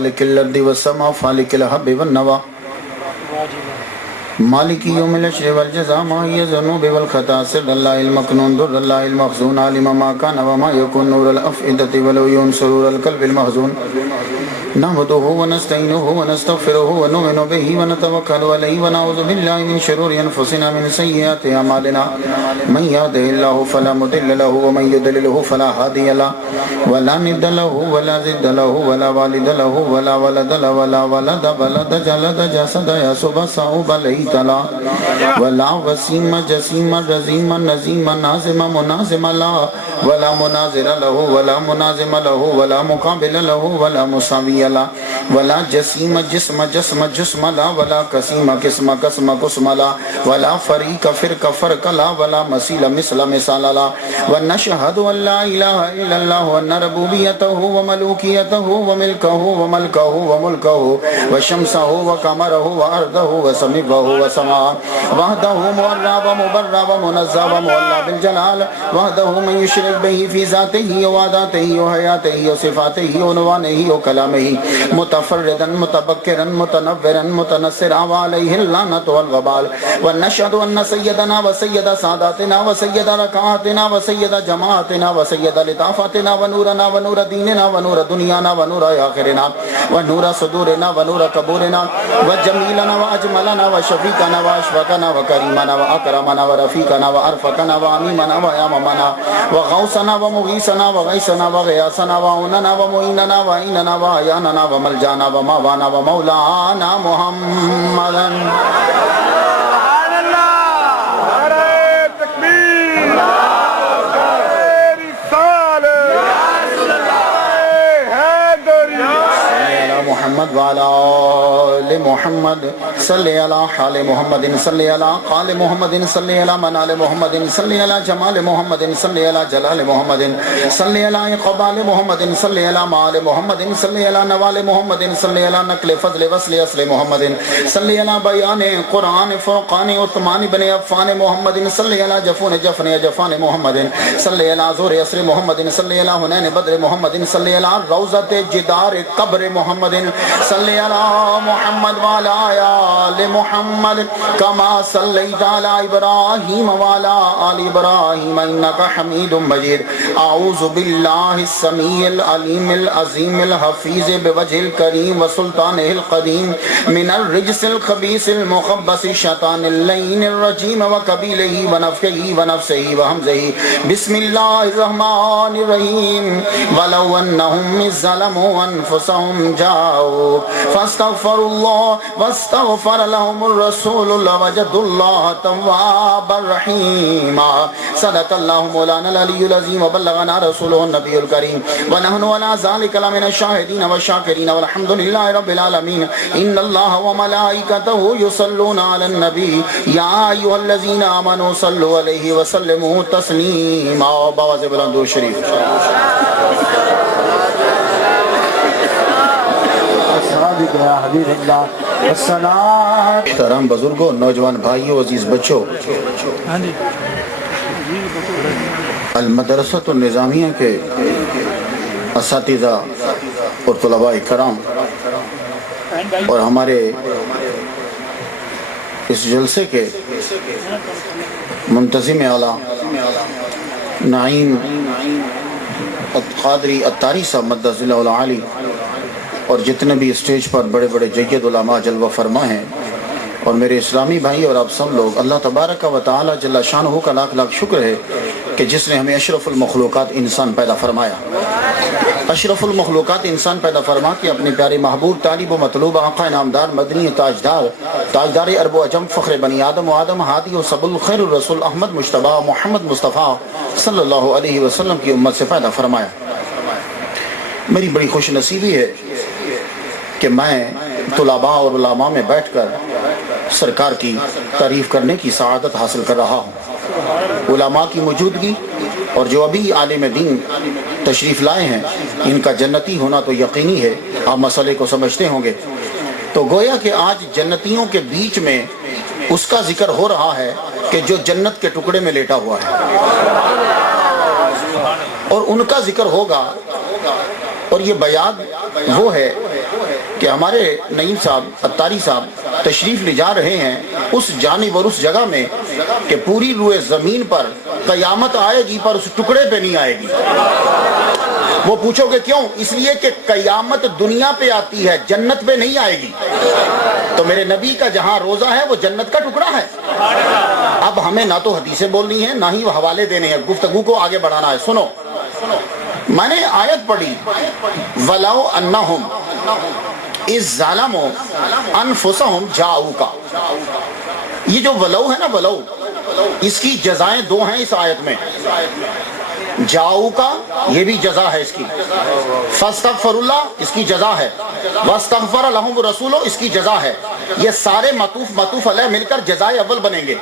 خالق الارض والسماء فالق الحب والنوى مالک یوم العشر والجزاء ماہی الذنوب والخطا سر اللہ المکنون در اللہ المخزون عالم ما کان وما یکون نور الافئدۃ والعیون سرور القلب المحزون نحمده ونستعینه ونستغفره ونؤمن به ونتوکل علیہ ونعوذ باللہ من شرور انفسنا من سیئات اعمالنا من یهده اللہ فلا مضل له ومن یضلل فلا هادی له ولا ند له ولا ضد له ولا والد له ولا ولد له ولا ولد بلد جلد جسد يسب صعب تلا ولا وسیم جسیم رزیم نظیم نازم منازم لا ولا مناظر له ولا منازم له ولا مقابل له ولا مساوی لا ولا جسیم جسم جسم جسم لا ولا قسیم قسم قسم قسم لا ولا فریق فرق فرق لا ولا مسیل مثل مثال لا ونشهد ان لا الہ الا اللہ وان ربوبیته وملوکیته وملکه وملکه وملکه وشمسه وقمره وارضه وسمعه وسماء وحده مورع ومبرع ومنزه ومولى بالجلال وحده من يشرك به في ذاته وعداته وحياته وصفاته وعنوانه وكلامه متفردا متبكرا متنورا متنصرا وعليه اللعنة والوبال ونشهد ان سيدنا وسيد ساداتنا وسيد ركعاتنا وسيد جماعتنا وسيد لطافتنا ونورنا ونور ديننا ونور دنيانا ونور آخرنا ونور صدورنا ونور قبورنا وجميلنا واجملنا وشفيقنا واشفقنا وكريمنا واكرمنا ورفيقنا وارفقنا واميمنا وياممنا وغوثنا ومغيثنا وغيثنا وغياثنا وعوننا ومعيننا وعيننا وعياننا وملجانا وماوانا ومولانا محمدا محمد وعلى آل محمد صلی علی حال محمد صلی علی قال محمد صلی علی منال محمد صلی علی جمال محمد صلی علی جلال محمد صلی علی قبال محمد صلی علی مال محمد صلی علی نوال محمد صلی علی نقل فضل وصل اصل محمد صلی علی بیان قرآن فرقان عثمان بن عفان محمد صلی علی جفون جفن جفان محمد صلی علی زور اصر محمد صلی علی حنین بدر محمد صلی علی روضت جدار قبر محمد صلی علی محمد وعلی آل محمد کما صلیت علی ابراہیم وعلی آل ابراہیم انکا حمید مجید اعوذ باللہ السمیع العلیم العظیم الحفیظ بوجہ الکریم وسلطانہ القدیم من الرجس الخبیث المخبث الشیطان اللعین الرجیم وقبیلہ ونفخہ ونفسہ وہمزہ بسم اللہ الرحمن الرحیم ولو انہم ظلموا انفسهم جاؤوا فاستغفروا اللہ واستغفر لهم الرسول لوجدوا الله توابا رحیما صدق اللہ مولانا العلی العظیم وبلغنا رسوله النبی الکریم ونحن على ذلك لمن الشاہدین والشاکرین والحمد للہ رب العالمین ان اللہ وملائکته یصلون علی النبی یا ایها الذین آمنوا صلوا علیہ وسلموا تسلیما باواز بلند شریف محترم بزرگوں نوجوان بھائیوں عزیز بچوں المدرسۃ النظامیہ کے اساتذہ اور طلباء کرام اور ہمارے اس جلسے کے منتظم اعلیٰ نعیم قادری اتاری صاحب مدث اللہ العالی اور جتنے بھی اسٹیج پر بڑے بڑے جید علماء جلوہ فرما ہیں اور میرے اسلامی بھائی اور آپ سب لوگ اللہ تبارک و تعالی جل شانہ کا لاکھ لاکھ شکر ہے کہ جس نے ہمیں اشرف المخلوقات انسان پیدا فرمایا اشرف المخلوقات انسان پیدا فرما کے اپنے پیارے محبوب طالب و مطلوب آقا نامدار مدنی تاجدار عرب و عجم فخر بنی آدم و آدم ہادی و سب الخیر الرسول احمد مجتبی محمد مصطفیٰ صلی اللہ علیہ وسلم کی امت سے پیدا فرمایا میری بڑی خوش نصیبی ہے کہ میں طلباء اور علماء میں بیٹھ کر سرکار کی تعریف کرنے کی سعادت حاصل کر رہا ہوں علماء کی موجودگی اور جو ابھی عالم دین تشریف لائے ہیں ان کا جنتی ہونا تو یقینی ہے آپ مسئلے کو سمجھتے ہوں گے تو گویا کہ آج جنتیوں کے بیچ میں اس کا ذکر ہو رہا ہے کہ جو جنت کے ٹکڑے میں لیٹا ہوا ہے اور ان کا ذکر ہوگا اور یہ بیان وہ ہے کہ ہمارے نعیم صاحب اتاری صاحب تشریف لے جا رہے ہیں اس جانب اور اس جگہ میں کہ پوری روئے زمین پر قیامت آئے گی پر اس ٹکڑے پہ نہیں آئے گی. وہ پوچھو گے کیوں؟ اس لیے کہ قیامت دنیا پہ آتی ہے، جنت پہ نہیں آئے گی. تو میرے نبی کا جہاں روزہ ہے وہ جنت کا ٹکڑا ہے. اب ہمیں نہ تو حدیثیں بولنی ہیں نہ ہی وہ حوالے دینے ہیں، گفتگو کو آگے بڑھانا ہے. سنو، میں نے آیت پڑھی وَلَوْ أَنَّهُمْ إِذْ ظَلَمُوا أَنفُسَهُمْ جَاءُوكَ. یہ جو ولو ہے نا، ولو، اس کی جزائیں دو ہیں اس آیت میں. جاؤ کا یہ بھی جزا ہے اس کی، فاستغفر اللہ اس کی جزا ہے، واستغفر لہم الرسول اس کی جزا ہے. یہ سارے معطوف علیہ مل کر جزائے اول بنیں گے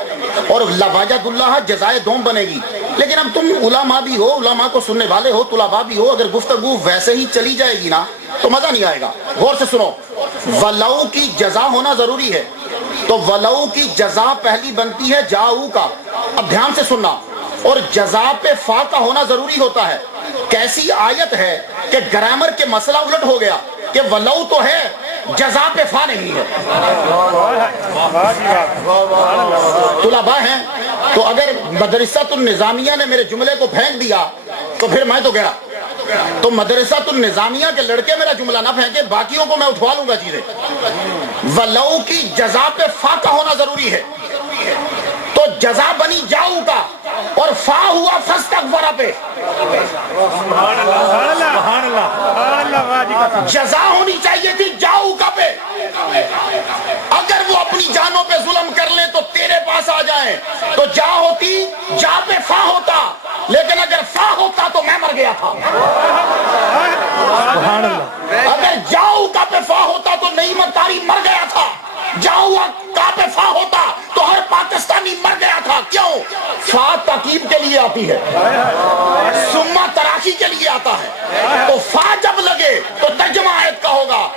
اور لواجد اللہ جزائے دوم بنے گی. لیکن اب تم علماء بھی ہو، علماء کو سننے والے ہو، طلباء بھی ہو، اگر گفتگو ویسے ہی چلی جائے گی نا تو مزہ نہیں آئے گا. غور سے سنو، ولو کی جزا ہونا ضروری ہے. تو ولو کی جزا پہلی بنتی ہے جاؤ کا. اب دھیان سے سننا، اور جزا پہ فا کا ہونا ضروری ہوتا ہے. کیسی آیت ہے کہ گرامر کے مسئلہ الٹ ہو گیا کہ ولو تو ہے جزا پہ فا نہیں ہے. طلباء ہیں تو اگر مدرسۃ النظامیہ نے میرے جملے کو پھینک دیا تو پھر میں تو گیا. تو مدرسۃ النظامیہ کے لڑکے میرا جملہ نہ پھینکے، باقیوں کو میں اٹھوا لوں گا چیزیں. ولو کی جزا پہ فا کا ہونا ضروری ہے. تو جزا بنی جاؤ کا اور فا ہوا فاستغفر پہ. جزا ہونی چاہیے تھی جاؤ کا پہ. اگر وہ اپنی جانوں پہ ظلم کر لیں تو تیرے پاس آ جائیں تو جا ہوتی، جا پہ فا ہوتا. لیکن اگر فا ہوتا تو میں مر گیا تھا. اگر جاؤ کا پہ فا ہوتا تو نعیم اتاری مر گیا تھا. جاؤ کا پہ فا ہوتا تو ہر پاکستانی مر گیا تھا. کیوں؟ فا تاکید کے لیے آتی ہے، سما تراخی کے لیے آتا ہے. تو فا جب لگے تو ترجمہ آیت کا ہوگا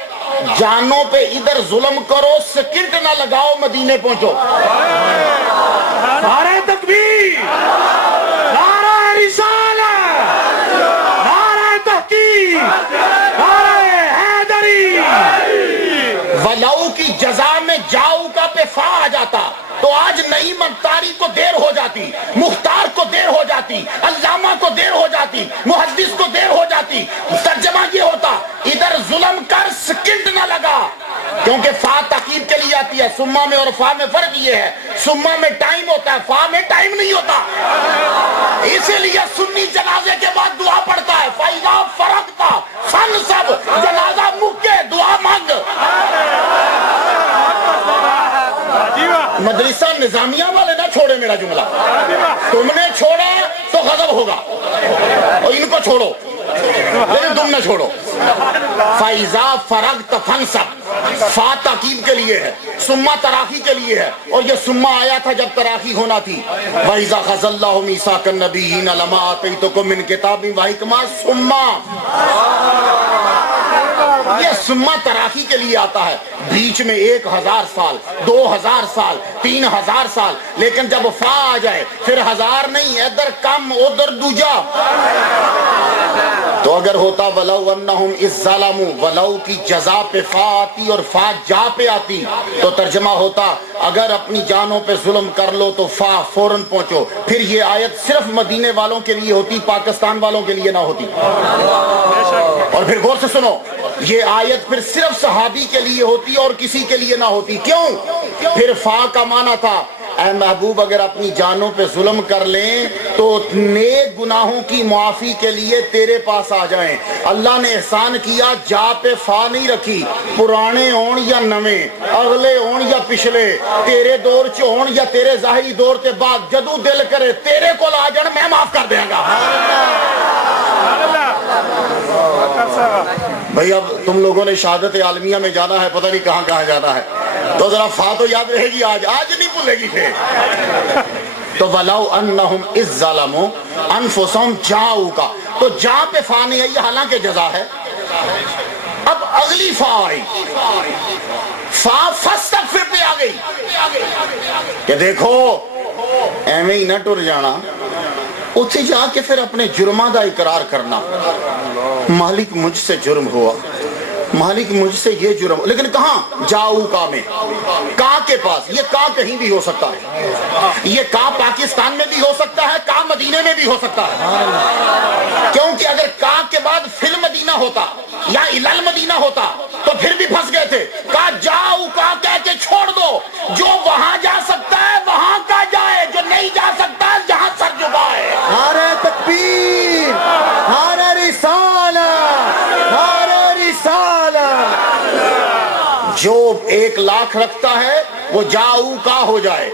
جانوں پہ ادھر ظلم کرو، سکنٹ نہ لگاؤ، مدینے پہنچو. نعرہ تکبیر، نعرہ رسالت، نعرہ تحقیق، نعرہ حیدری. ولو کی جزا میں جاؤ کا پہ فا آ جاتا تو آج نعیم اتاری کو دیر ہو جاتی، مختار کو دیر ہو جاتی، علامہ کو دیر ہو جاتی، محدث کو دیر ہو جاتی. ترجمہ یہ ہوتا ادھر ظلم کر، سکنٹ نہ لگا. کیونکہ فا تاکید کے لیے آتی ہے. سما میں اور فا میں فرق یہ ہے، سما میں ٹائم ہوتا ہے، فا میں ٹائم نہیں ہوتا. اسی لیے سنی جنازے کے بعد دعا پڑھتا ہے فائدہ فرق تھا فن سب جنازہ مکے دعا مانگ. مدرسہ نظامیہ والے نہ چھوڑے میرا جملہ. تم نے چھوڑا تو غضب ہوگا، اور ان کو چھوڑو لیکن تم نہ چھوڑو. فَإِذَا فَرَغْتَ فَانْصَبْ، فا تاکید کے لیے ہے، سما تراخی کے لیے ہے. اور یہ سما آیا تھا جب تراخی ہونا تھی. وَإِذَا خَذَ اللَّهُ مِيثَاقَ النَّبِيِّينَ لَمَا آتَيْتُكُم مِّن كِتَابٍ وَحِكْمَةٍ سما. یہ سما تراخی کے لیے آتا ہے. بیچ میں 1000 سال، 2000 سال، 3000 سال. لیکن جب فا آ جائے پھر 1000 نہیں، ادھر کم ادھر دوجا. تو اگر ہوتا ولو انہم اذ ظلموا، ولو کی جزا پہ فا آتی اور فا جا پہ آتی تو ترجمہ ہوتا اگر اپنی جانوں پہ ظلم کر لو تو فا فوراً پہنچو. پھر یہ آیت صرف مدینے والوں کے لیے ہوتی، پاکستان والوں کے لیے نہ ہوتی. اور پھر غور سے سنو، یہ آیت پھر صرف صحابی کے لیے ہوتی اور کسی کے لیے نہ ہوتی. کیوں؟ پھر فا کا معنی تھا اے محبوب اگر اپنی جانوں پہ ظلم کر لیں تو نیک گناہوں کی معافی کے لیے تیرے پاس آ جائیں. اللہ نے احسان کیا، جا پہ فا نہیں رکھی. پرانے ہون یا نویں، اگلے ہون یا پچھلے، تیرے دور چ ہون یا تیرے ظاہری دور کے بعد، جدو دل کرے تیرے کو لا جان میں معاف کر دیا گا. بھئی اب تم لوگوں نے شہادت عالمیہ میں جانا ہے، پتہ نہیں کہاں کہاں جانا ہے، تو ذرا فا تو یاد رہے گی، آج نہیں بھولے گی. پھر تو وَلَوْ أَنَّهُمْ إِذْ ظَلَمُوا أَنفُسَهُمْ جَاءُوكَ، تو جا پہ فا نہیں آئی، حالانکہ جزا ہے. اب اگلی فا آئی، فا فاستغفر پہ آ گئی کہ دیکھو ایویں ہی نہ ٹر جانا، اتھے جا کے پھر اپنے جرمہ دا اقرار کرنا. مالک مجھ سے جرم ہوا، مالک مجھ سے یہ جرم، لیکن کہاں؟ جاؤ کا میں، کا کے پاس. یہ کا کہیں بھی ہو سکتا ہے، یہ کا پاکستان میں بھی ہو سکتا ہے، کا مدینے میں بھی ہو سکتا ہے. کیونکہ اگر کا کے بعد فل مدینہ ہوتا یا الال مدینہ ہوتا تو پھر بھی پھنس گئے تھے. کا جاؤ کا کہہ کے چھوڑ دو، جو وہاں جا سکتا ہے وہاں کا جائے، جو نہیں جا سکتا جہاں سر جھکائے. نعرہ تکبیر، نعرہ رسالت، نعرہ رسالت. جو 1 لاکھ رکھتا ہے وہ جاؤ کا ہو جائے،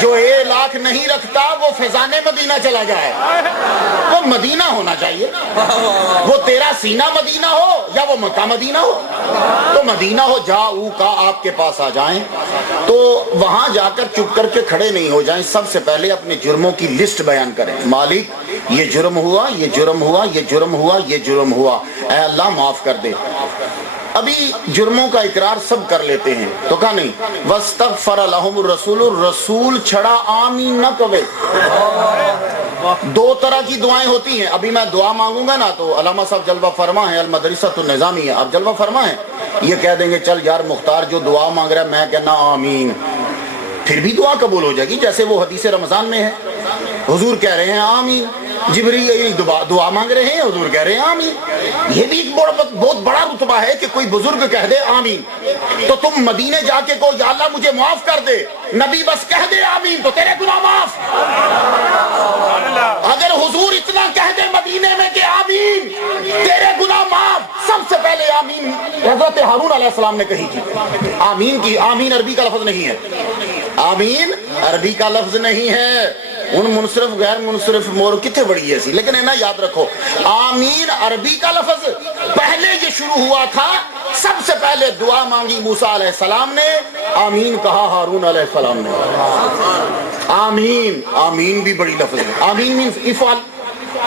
جو 1 لاکھ نہیں رکھتا وہ فیضان مدینہ چلا جائے. وہ مدینہ ہونا چاہیے، وہ تیرا سینہ مدینہ ہو یا وہ مکہ مدینہ ہو. تو مدینہ ہو، جاؤ کا آپ کے پاس آ جائیں تو وہاں جا کر چپ کر کے کھڑے نہیں ہو جائیں. سب سے پہلے اپنے جرموں کی لسٹ بیان کریں. مالک یہ جرم ہوا، یہ جرم ہوا، یہ جرم ہوا، یہ جرم ہوا، اے اللہ معاف کر دے. ابھی جرموں کا اقرار سب کر لیتے ہیں تو کہا نہیں وَاسْتَغْفَرَ لَهُمُ الرَّسُولُ، رسول چھڑا آمین نہ کہے. 2 طرح کی دعائیں ہوتی ہیں. ابھی میں دعا مانگوں گا نا تو علامہ صاحب جلوہ فرما ہے، المدرسۃ النظامیہ، آپ جلوہ فرما ہے، یہ کہہ دیں گے چل یار مختار جو دعا مانگ رہا ہے میں کہنا آمین، پھر بھی دعا قبول ہو جائے گی. جیسے وہ حدیث رمضان میں ہے، حضور کہہ رہے ہیں آمین، جبریل دعا مانگ رہے ہیں، حضور کہہ رہے ہیں آمین. یہ بھی ایک بہت بڑا رتبہ ہے کہ کوئی بزرگ کہہ دے آمین تو تم مدینے جا کے کہو یا اللہ مجھے معاف کر دے. نبی بس کہہ دے آمین تو تیرے گناہ معاف. اگر حضور اتنا کہہ دے مدینے میں کہ آمین تیرے گناہ معاف، سب سے پہلے آمین حضرت ہارون علیہ السلام نے کہی تھی. آمین کی، آمین عربی کا لفظ نہیں ہے، آمین عربی کا لفظ نہیں ہے. ان منصرف غیر منصرف مور کتنے بڑی ہے سی، لیکن اینا یاد رکھو آمین عربی کا لفظ پہلے یہ شروع ہوا تھا. سب سے پہلے دعا مانگی موسیٰ علیہ السلام نے، آمین کہا ہارون علیہ السلام نے. آمین، آمین بھی بڑی لفظ ہے. آمین مینس افعل،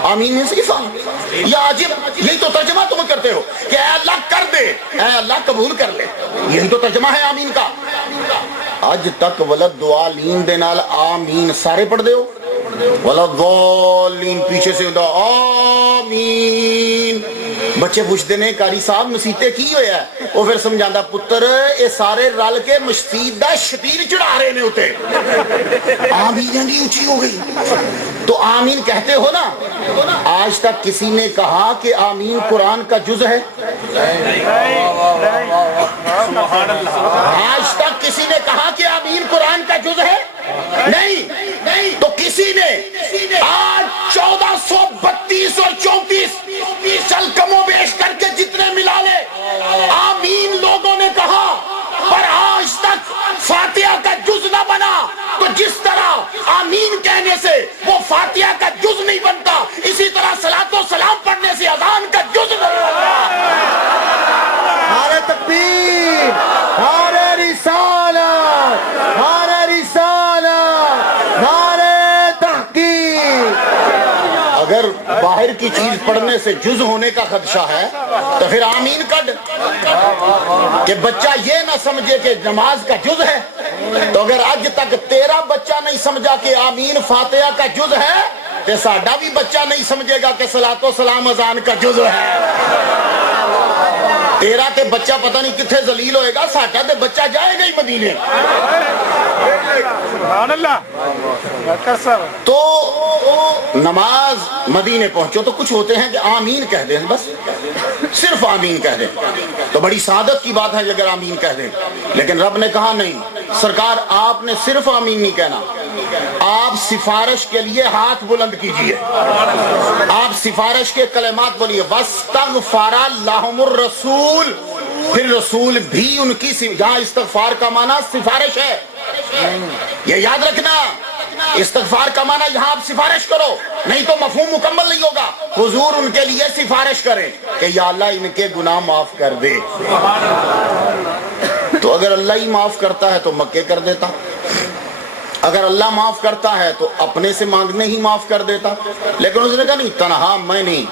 آمین مینس افعل. یا عجب، یہی تو ترجمہ تم کرتے ہو کہ اے اللہ کر دے، اے اللہ قبول کر لے. یہی تو ترجمہ ہے آمین کا. اج تک ولد دعالین دے نال آمین سارے پڑھ دے ہو، ولد دعالین پیچھے سے آمین. بچے پوچھتے نے قاری صاحب مسیتے کی ہویا ہے، وہ پھر سمجھاندہ پتر اے سارے رل کے مسجد دا شتیر چڑھا رہے نے ہوتے. آمین جنگی اونچی ہو گئی تو آمین کہتے ہو نا. آج تک کسی نے کہا کہ آمین قرآن کا جز ہے؟ آج تک کسی نے کہا کہ آمین قرآن کا جز ہے؟ نہیں. تو کسی نے آج 1432 اور 34 چل کم و بیش کر کے جتنے ملا لے آمین لوگوں نے کہا، پر آج تک فاتحہ کا جز نہ بنا. تو جس طرح آمین کہنے سے وہ فاتحہ کا جز نہیں بنتا، اسی طرح صلاۃ و سلام پڑھنے سے اذان کا جز نہیں بنتا. نعرہ تکبیر، نعرہ رسالت، نعرہ رسالت، نعرہ تحقیق. اگر باہر کی چیز پڑھنے سے جز ہونے کا خدشہ ہے تو پھر آمین کڈ کہ بچہ یہ نہ سمجھے کہ نماز کا جز ہے. تو اگر آج تک تیرا بچہ نہیں سمجھا کہ آمین فاتحہ کا جز ہے تو ساڈا بھی بچہ نہیں سمجھے گا کہ صلاۃ و سلام اذان کا جز ہے. تیرا تے بچہ پتہ نہیں کتنے ذلیل ہوئے گا، ساڈا تے بچہ جائے گا ہی مدینے. تو نماز مدینے پہنچو تو کچھ ہوتے ہیں کہ آمین کہہ دیں، بس صرف آمین کہہ دیں تو بڑی سعادت کی بات ہے اگر آمین کہہ دیں. لیکن رب نے کہا نہیں سرکار آپ نے صرف آمین نہیں کہنا، آپ سفارش کے لیے ہاتھ بلند کیجئے، آپ سفارش کے کلمات بولیے وَاسْتَغْفَرَ لَهُمُ الرَّسُولُ. پھر رسول بھی ان کی جہاں استغفار کا معنی سفارش ہے، یہ یاد رکھنا. استغفار کا معنی یہاں آپ سفارش کرو، نہیں تو مفہوم مکمل نہیں ہوگا. حضور ان کے لیے سفارش کریں کہ یا اللہ ان کے گناہ معاف کر دے. تو اگر اللہ ہی معاف کرتا ہے تو مکے کر دیتا، اگر اللہ معاف کرتا ہے تو اپنے سے مانگنے ہی معاف کر دیتا. لیکن اس نے کہا نہیں تنہا میں نہیں،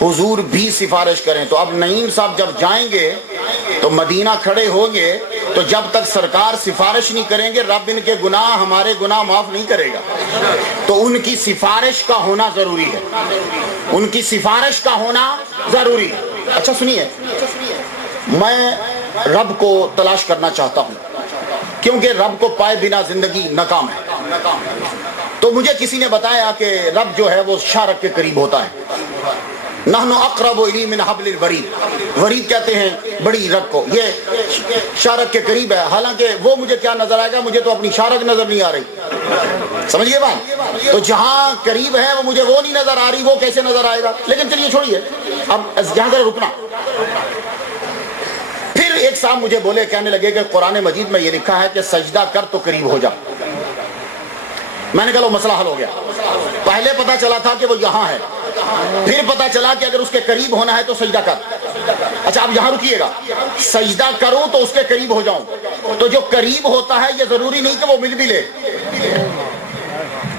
حضور بھی سفارش کریں. تو اب نعیم صاحب جب جائیں گے تو مدینہ کھڑے ہوں گے تو جب تک سرکار سفارش نہیں کریں گے رب ان کے گناہ ہمارے گناہ معاف نہیں کرے گا. تو ان کی سفارش کا ہونا ضروری ہے، ان کی سفارش کا ہونا ضروری ہے. اچھا سنیے، میں رب کو تلاش کرنا چاہتا ہوں کیونکہ رب کو پائے بنا زندگی ناکام ہے. تو مجھے کسی نے بتایا کہ رب جو ہے وہ شارک کے قریب ہوتا ہے. نحن اقرب الیہ من حبل الورید، ورید کہتے ہیں بڑی رگ کو، یہ شارک کے قریب ہے. حالانکہ وہ مجھے کیا نظر آئے گا، مجھے تو اپنی شارک نظر نہیں آ رہی، سمجھئے بات؟ تو جہاں قریب ہے وہ مجھے وہ نہیں نظر آ رہی، وہ کیسے نظر آئے گا؟ لیکن چلیے چھوڑیے، اب یہاں ذرا رکنا. پھر ایک صاحب مجھے بولے، کہنے لگے کہ قرآن مجید میں یہ لکھا ہے کہ سجدہ کر تو قریب ہو جا. میں نے کہا لو مسئلہ حل ہو گیا. پہلے پتا چلا تھا کہ وہ یہاں ہے، پھر پتا چلا کہ اگر اس کے قریب ہونا ہے تو سجدہ کر. اچھا اب یہاں رکیے گا، سجدہ کروں تو اس کے قریب ہو جاؤں. تو جو قریب ہوتا ہے یہ ضروری نہیں کہ وہ مل بھی لے،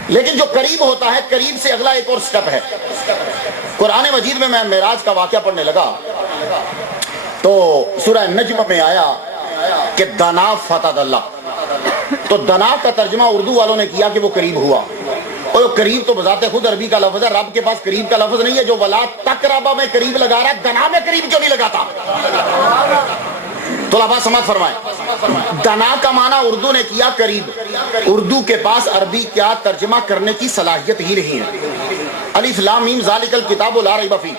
لیکن جو قریب ہوتا ہے، قریب سے اگلا ایک اور سٹیپ ہے. قرآن مجید میں معراج کا واقعہ پڑھنے لگا تو سورہ نجم میں آیا کہ دنا فتح اللہ. تو دنا کا ترجمہ اردو والوں نے کیا کہ وہ قریب ہوا. اور قریب تو بذات خود عربی کا لفظ ہے، رب کے پاس قریب کا لفظ نہیں ہے. جو ولا تقربا میں قریب لگا رہا ہے، دنا میں قریب کیوں نہیں لگاتا؟ تو لفظ سماعت فرمائیں. دنا کا معنی اردو نے کیا قریب. اردو کے پاس عربی کیا ترجمہ کرنے کی صلاحیت ہی نہیں ہے. الف لام میم ذالک الکتاب لا ریب فیہ،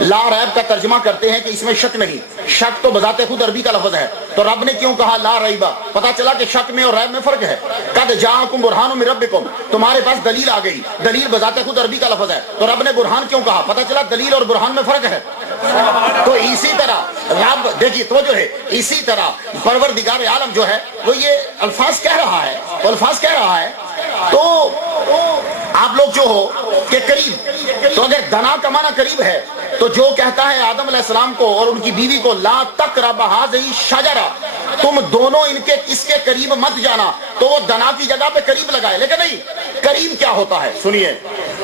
لا ریب کا ترجمہ کرتے ہیں کہ اس میں شک نہیں. شک تو بذات خود عربی کا لفظ ہے، تو رب نے کیوں کہا لا ریب؟ پتا چلا کہ شک میں اور ریب میں فرق ہے. قد جاءکم برہان من ربکم، تمہارے پاس دلیل آ گئی. دلیل بذات خود عربی کا لفظ ہے، تو رب نے برہان کیوں کہا؟ پتا چلا دلیل اور برہان میں فرق ہے. تو اسی طرح رب دیکھیے تو جو ہے، اسی طرح پروردگار عالم جو ہے وہ یہ الفاظ کہہ رہا ہے، الفاظ کہہ رہا ہے. تو آپ لوگ جو ہو کہ قریب، تو اگر دنا کا معنی قریب ہے تو جو کہتا ہے آدم علیہ السلام کو اور ان کی بیوی کو لا تقرب ہذہ الشجرہ، تم دونوں ان کے اس کے قریب مت جانا، تو وہ دنا کی جگہ پہ قریب لگائے. لیکن نہیں، قریب کیا ہوتا ہے سنیے.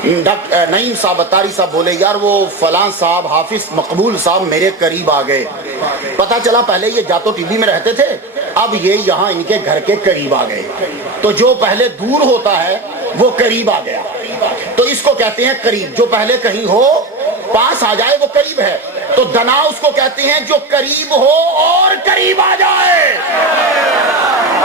نعیم صاحب اتاری صاحب بولے یار وہ فلاں صاحب حافظ مقبول صاحب میرے قریب آ گئے. پتا چلا پہلے یہ جاتو ٹی وی میں رہتے تھے، اب یہ یہاں ان کے گھر کے قریب آ گئے. تو جو پہلے دور ہوتا ہے وہ قریب آ گیا، تو اس کو کہتے ہیں قریب. جو پہلے کہیں ہو پاس آ جائے وہ قریب ہے. تو دنا اس کو کہتے ہیں جو قریب ہو اور قریب آ جائے،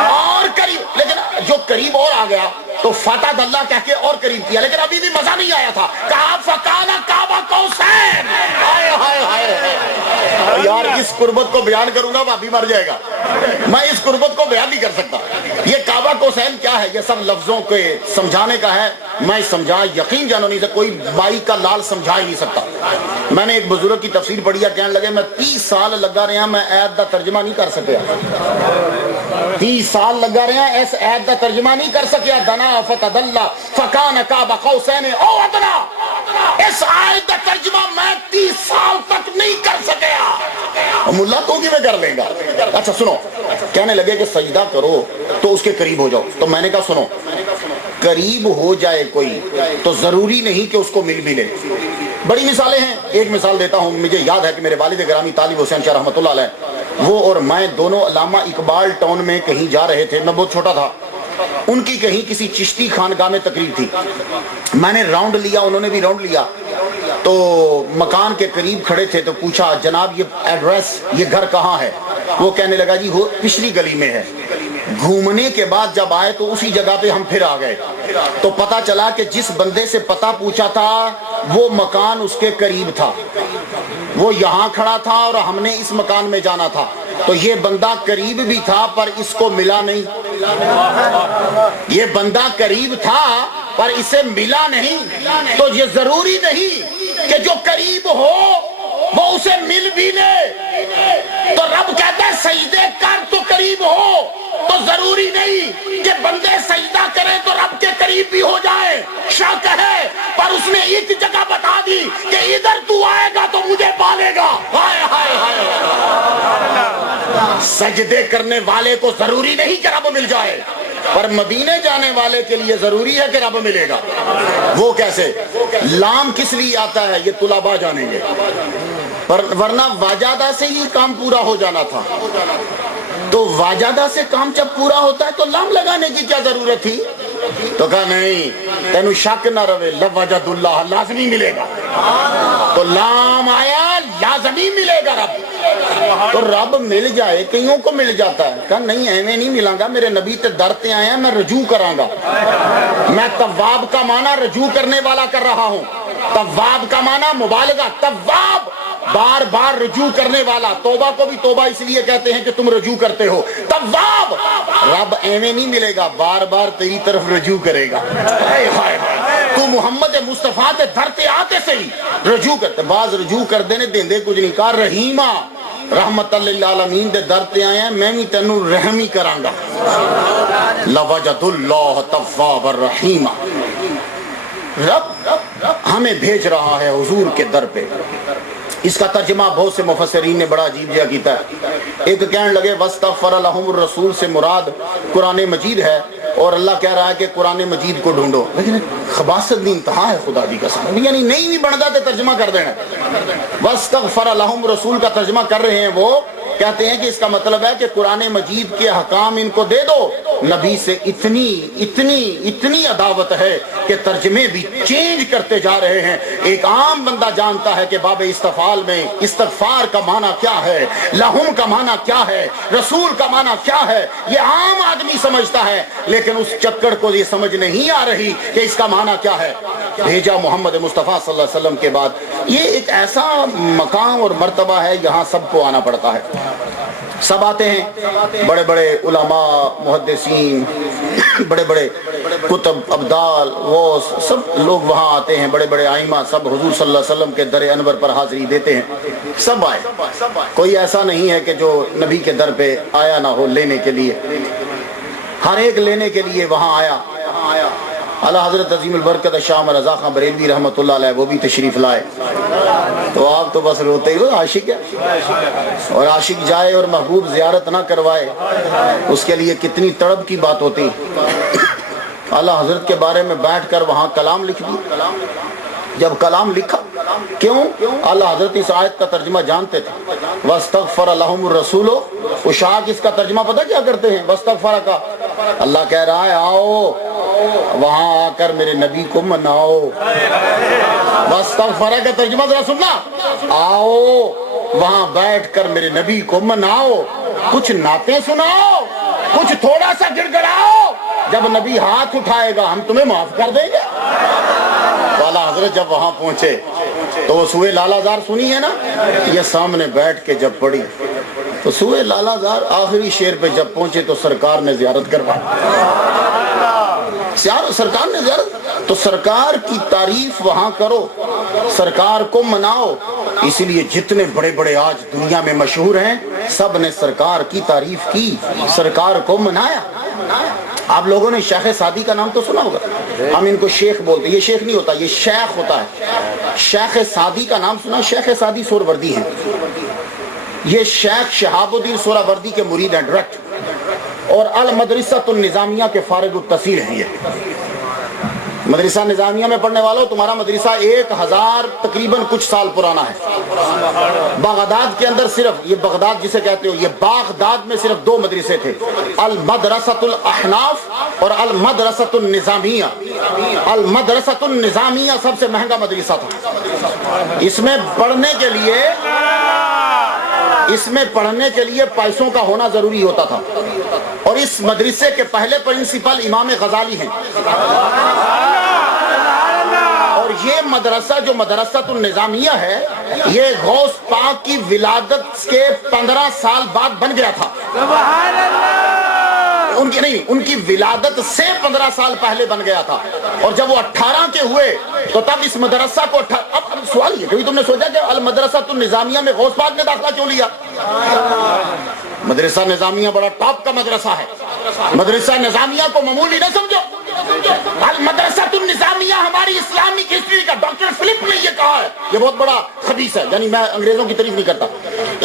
اور قریب. لیکن جو قریب اور آ گیا تو فتح اللہ کہہ کے اور قریب کیا، لیکن ابھی بھی مزہ نہیں آیا تھا. کہا فکان قاب قوسین. یار اس قربت کو بیان کروں گا وہ ابھی مر جائے گا، میں اس قربت کو بیان نہیں کر سکتا. یہ کعبہ قوسین کیا ہے؟ یہ سب لفظوں کے سمجھانے کا ہے. میں سمجھا یقین جانو نہیں سکتا، کوئی بائی کا لال سمجھا ہی نہیں سکتا. میں نے ایک بزرگ کی تفسیر پڑھی ہے، کہنے لگے میں 30 سال لگا رہے ہیں میں ایت دا ترجمہ نہیں کر سکیا. 30 سال لگا رہے ہیں اس ایت دا ترجمہ نہیں کر سکیا. دنا فتح اللہ فکان قاب قوسین او ادنا، اس آیت دا ترجمہ میں 30 سال تک نہیں کر سکیا. ملا تو کی میں کر لیں گا. اچھا سنو، کہنے لگے کہ سجدہ کرو تو اس کے قریب ہو جاؤ. تو میں نے کہا سنو، قریب ہو جائے کوئی تو ضروری نہیں کہ اس کو مل بھی لے. بڑی مثالیں ہیں. ایک مثال دیتا ہوں. مجھے یاد ہے کہ میرے والد گرامی طالب حسین شاہ رحمۃ اللہ علیہ، وہ اور میں دونوں علامہ اقبال ٹاؤن میں کہیں جا رہے تھے. میں بہت چھوٹا تھا. ان کی کہیں کسی چشتی خانقاہ میں تقریر تھی. میں نے راؤنڈ لیا، انہوں نے بھی راؤنڈ لیا. تو مکان کے قریب کھڑے تھے تو پوچھا جناب یہ ایڈریس، یہ گھر کہاں ہے؟ وہ کہنے لگا جی وہ پچھلی گلی میں ہے. گھومنے کے بعد جب آئے تو اسی جگہ پہ ہم پھر آ گئے. تو پتا چلا کہ جس بندے سے پتہ پوچھا تھا وہ مکان اس کے قریب تھا. وہ یہاں کھڑا تھا اور ہم نے اس مکان میں جانا تھا. تو یہ بندہ قریب بھی تھا پر اس کو ملا نہیں. یہ بندہ قریب تھا پر اسے ملا نہیں. تو یہ ضروری نہیں کہ جو قریب ہو وہ اسے مل بھی لے. تو رب کہتا ہے سجدے کر تو قریب ہو، تو ضروری نہیں کہ بندے سجدہ کریں تو رب کے قریب بھی ہو جائے. شک ہے پر اس نے ایک جگہ بتا دی کہ ادھر تو آئے گا تو مجھے پالے گا. ہائے ہائے ہائے. سجدے کرنے والے کو ضروری نہیں کہ رب مل جائے، پر مدینے جانے والے کے لیے ضروری ہے کہ رب ملے گا. وہ کیسے؟ لام کس لیے آتا ہے یہ طلباء جانیں گے، ورنہ واجادہ سے ہی کام پورا ہو جانا تھا. تو واجادہ سے کام جب پورا ہوتا ہے تو لام لگانے کی کیا ضرورت تھی؟ تو کہا نہیں تینو شک نہ روے، لوجد اللہ لازمی ملے گا. تو لام آیا یا زمین ملے گا رب. تو رب مل جائے کئیوں کو مل جاتا ہے. کہا نہیں ایویں نہیں ملاں گا, میرے نبی تے در تے آئے ہیں, میں رجوع کراں گا. میں تواب کا معنی رجوع کرنے والا کر رہا ہوں. تواب کا معنی مبالغہ, تواب بار بار رجوع کرنے والا. توبہ کو بھی توبہ اس لیے کہتے ہیں کہ تم رجوع کرتے ہو. تواب رب ایویں نہیں ملے گا, بار بار تیری طرف رجوع کرے گا. ہائے ہائے ہائے, تو محمد مصطفیٰ تے دھرتے آتے سے ہی رجوع کرتے. بعض رجوع کر دینے دیندے کچھ نہیں. کہا رحیمہ رحمت للعالمین دے درتے آئے ہیں, میں بھی تینوں رحم ہی کراں گا. لوجد اللہ تواب الرحیم. رب ہمیں بھیج رہا ہے حضور کے در پہ. اس کا ترجمہ بہت سے مفسرین نے بڑا عجیب جہاں کیتا ہے. ایک کہنے لگے وَاسْتَغْفَرَ لَهُمُ الرَّسُولُ سے مراد قرآن مجید ہے, اور اللہ کہہ رہا ہے کہ قرآن مجید کو ڈھونڈو. لیکن خباثت دی انتہا ہے خدا دی قسم, یعنی نہیں بھی بنتا تو ترجمہ کر دینا. وَاسْتَغْفَرَ لَهُمُ رسول کا ترجمہ کر رہے ہیں, وہ کہتے ہیں کہ اس کا مطلب ہے کہ قرآن مجید کے حکام ان کو دے دو. نبی سے اتنی اتنی اتنی عداوت ہے کہ ترجمے بھی چینج کرتے جا رہے ہیں. ایک عام بندہ جانتا ہے کہ باب استفعال میں استغفار کا معنی کیا ہے, لہم کا معنی کیا ہے, رسول کا معنی کیا ہے, یہ عام آدمی سمجھتا ہے. لیکن اس چکر کو یہ سمجھ نہیں آ رہی کہ اس کا معنی کیا ہے. بھیجا محمد مصطفیٰ صلی اللہ علیہ وسلم کے بعد. یہ ایک ایسا مقام اور مرتبہ ہے جہاں سب کو آنا پڑتا ہے. سب آتے ہیں, بڑے بڑے علماء, محدثین, بڑے بڑے کتب, ابدال, غوث, سب لوگ وہاں آتے ہیں. بڑے بڑے آئمہ سب حضور صلی اللہ علیہ وسلم کے در انور پر حاضری دیتے ہیں. سب آئے, کوئی ایسا نہیں ہے کہ جو نبی کے در پہ آیا نہ ہو لینے کے لیے. ہر ایک لینے کے لیے وہاں آیا. اعلیٰ حضرت عظیم البرکت شاہ رضا خان بریلوی رحمۃ اللہ علیہ وہ بھی تشریف لائے. تو آپ تو بس روتے ہی ہو, عاشق ہے, اور عاشق جائے اور محبوب زیارت نہ کروائے اس کے لیے کتنی تڑپ کی بات ہوتی. اعلیٰ حضرت کے بارے میں بیٹھ کر وہاں کلام لکھ دی. جب کلام لکھا, کیوں؟ اعلیٰ حضرت اس آیت کا ترجمہ جانتے تھے. وَاسْتَغْفَرَ لَهُمُ الرَّسُولُ. اشاق اس کا ترجمہ پتہ کیا کرتے ہیں وَاسْتَغْفَرَ کا؟ اللہ کہہ رہا ہے آؤ وہاں آ کر میرے نبی کو مناؤ. وَاسْتَغْفَرَ کا ترجمہ ذرا سننا, آؤ وہاں بیٹھ کر میرے نبی کو مناؤ, کچھ نعتیں سناؤ, کچھ تھوڑا سا گڑ گڑاؤ. جب نبی ہاتھ اٹھائے گا ہم تمہیں معاف کر دیں گے. والا حضرت جب وہاں پہنچے تو وہ سورہ لالا زار سنی ہے نا, یہ سامنے بیٹھ کے جب پڑھی تو سورہ لالا زار آخری شعر پہ جب پہنچے تو سرکار نے زیارت کروائی. سرکار نے زیارت, تو سرکار کی تعریف وہاں کرو, سرکار کو مناؤ. اسی لیے جتنے بڑے بڑے آج دنیا میں مشہور ہیں سب نے سرکار کی تعریف کی, سرکار کو منایا. آپ لوگوں نے شیخ سعدی کا نام تو سنا ہوگا, ہم ان کو شیخ بولتے, یہ شیخ نہیں ہوتا, یہ شیخ ہوتا ہے. شیخ سعدی کا نام سنا؟ شیخ سعدی سہروردی ہیں, یہ شیخ شہاب الدین سہروردی کے مرید ہیں ڈائریکٹ, اور المدرسۃ النظامیہ کے فارغ التحصیل ہیں. یہ مدرسہ نظامیہ میں پڑھنے والوں, تمہارا مدرسہ 1000 تقریباً کچھ سال پرانا ہے. بغداد کے اندر صرف, یہ بغداد جسے کہتے ہو, یہ بغداد میں صرف 2 مدرسے تھے, المدرسۃ الاحناف اور المدرسۃ النظامیہ. المدرسۃ النظامیہ سب سے مہنگا مدرسہ تھا. اس میں پڑھنے کے لیے پیسوں کا ہونا ضروری ہوتا تھا, اور اس مدرسے کے پہلے پرنسپل امام غزالی ہیں. اور یہ مدرسہ جو مدرسۃ النظامیہ ہے یہ غوث پاک کی ولادت کے 15 سال بعد بن گیا تھا. ان کی ولادت سے 15 سال پہلے بن گیا تھا, اور جب وہ 18 کے ہوئے تو تب اس مدرسہ کو اب سوال یہ, کبھی تم نے سوچا کہ المدرسۃ النظامیہ میں غوث پاک نے داخلہ کیوں لیا؟ مدرسہ نظامیہ بڑا ٹاپ کا مدرسہ ہے. مدرسہ نظامیہ کو معمولی نہ سمجھو. المدرسۃ النظامیہ ہماری اسلامک ہسٹری کا, ڈاکٹر فلپ نے یہ کہا ہے, یہ بہت بڑا خبیث ہے, یعنی میں انگریزوں کی تعریف نہیں کرتا,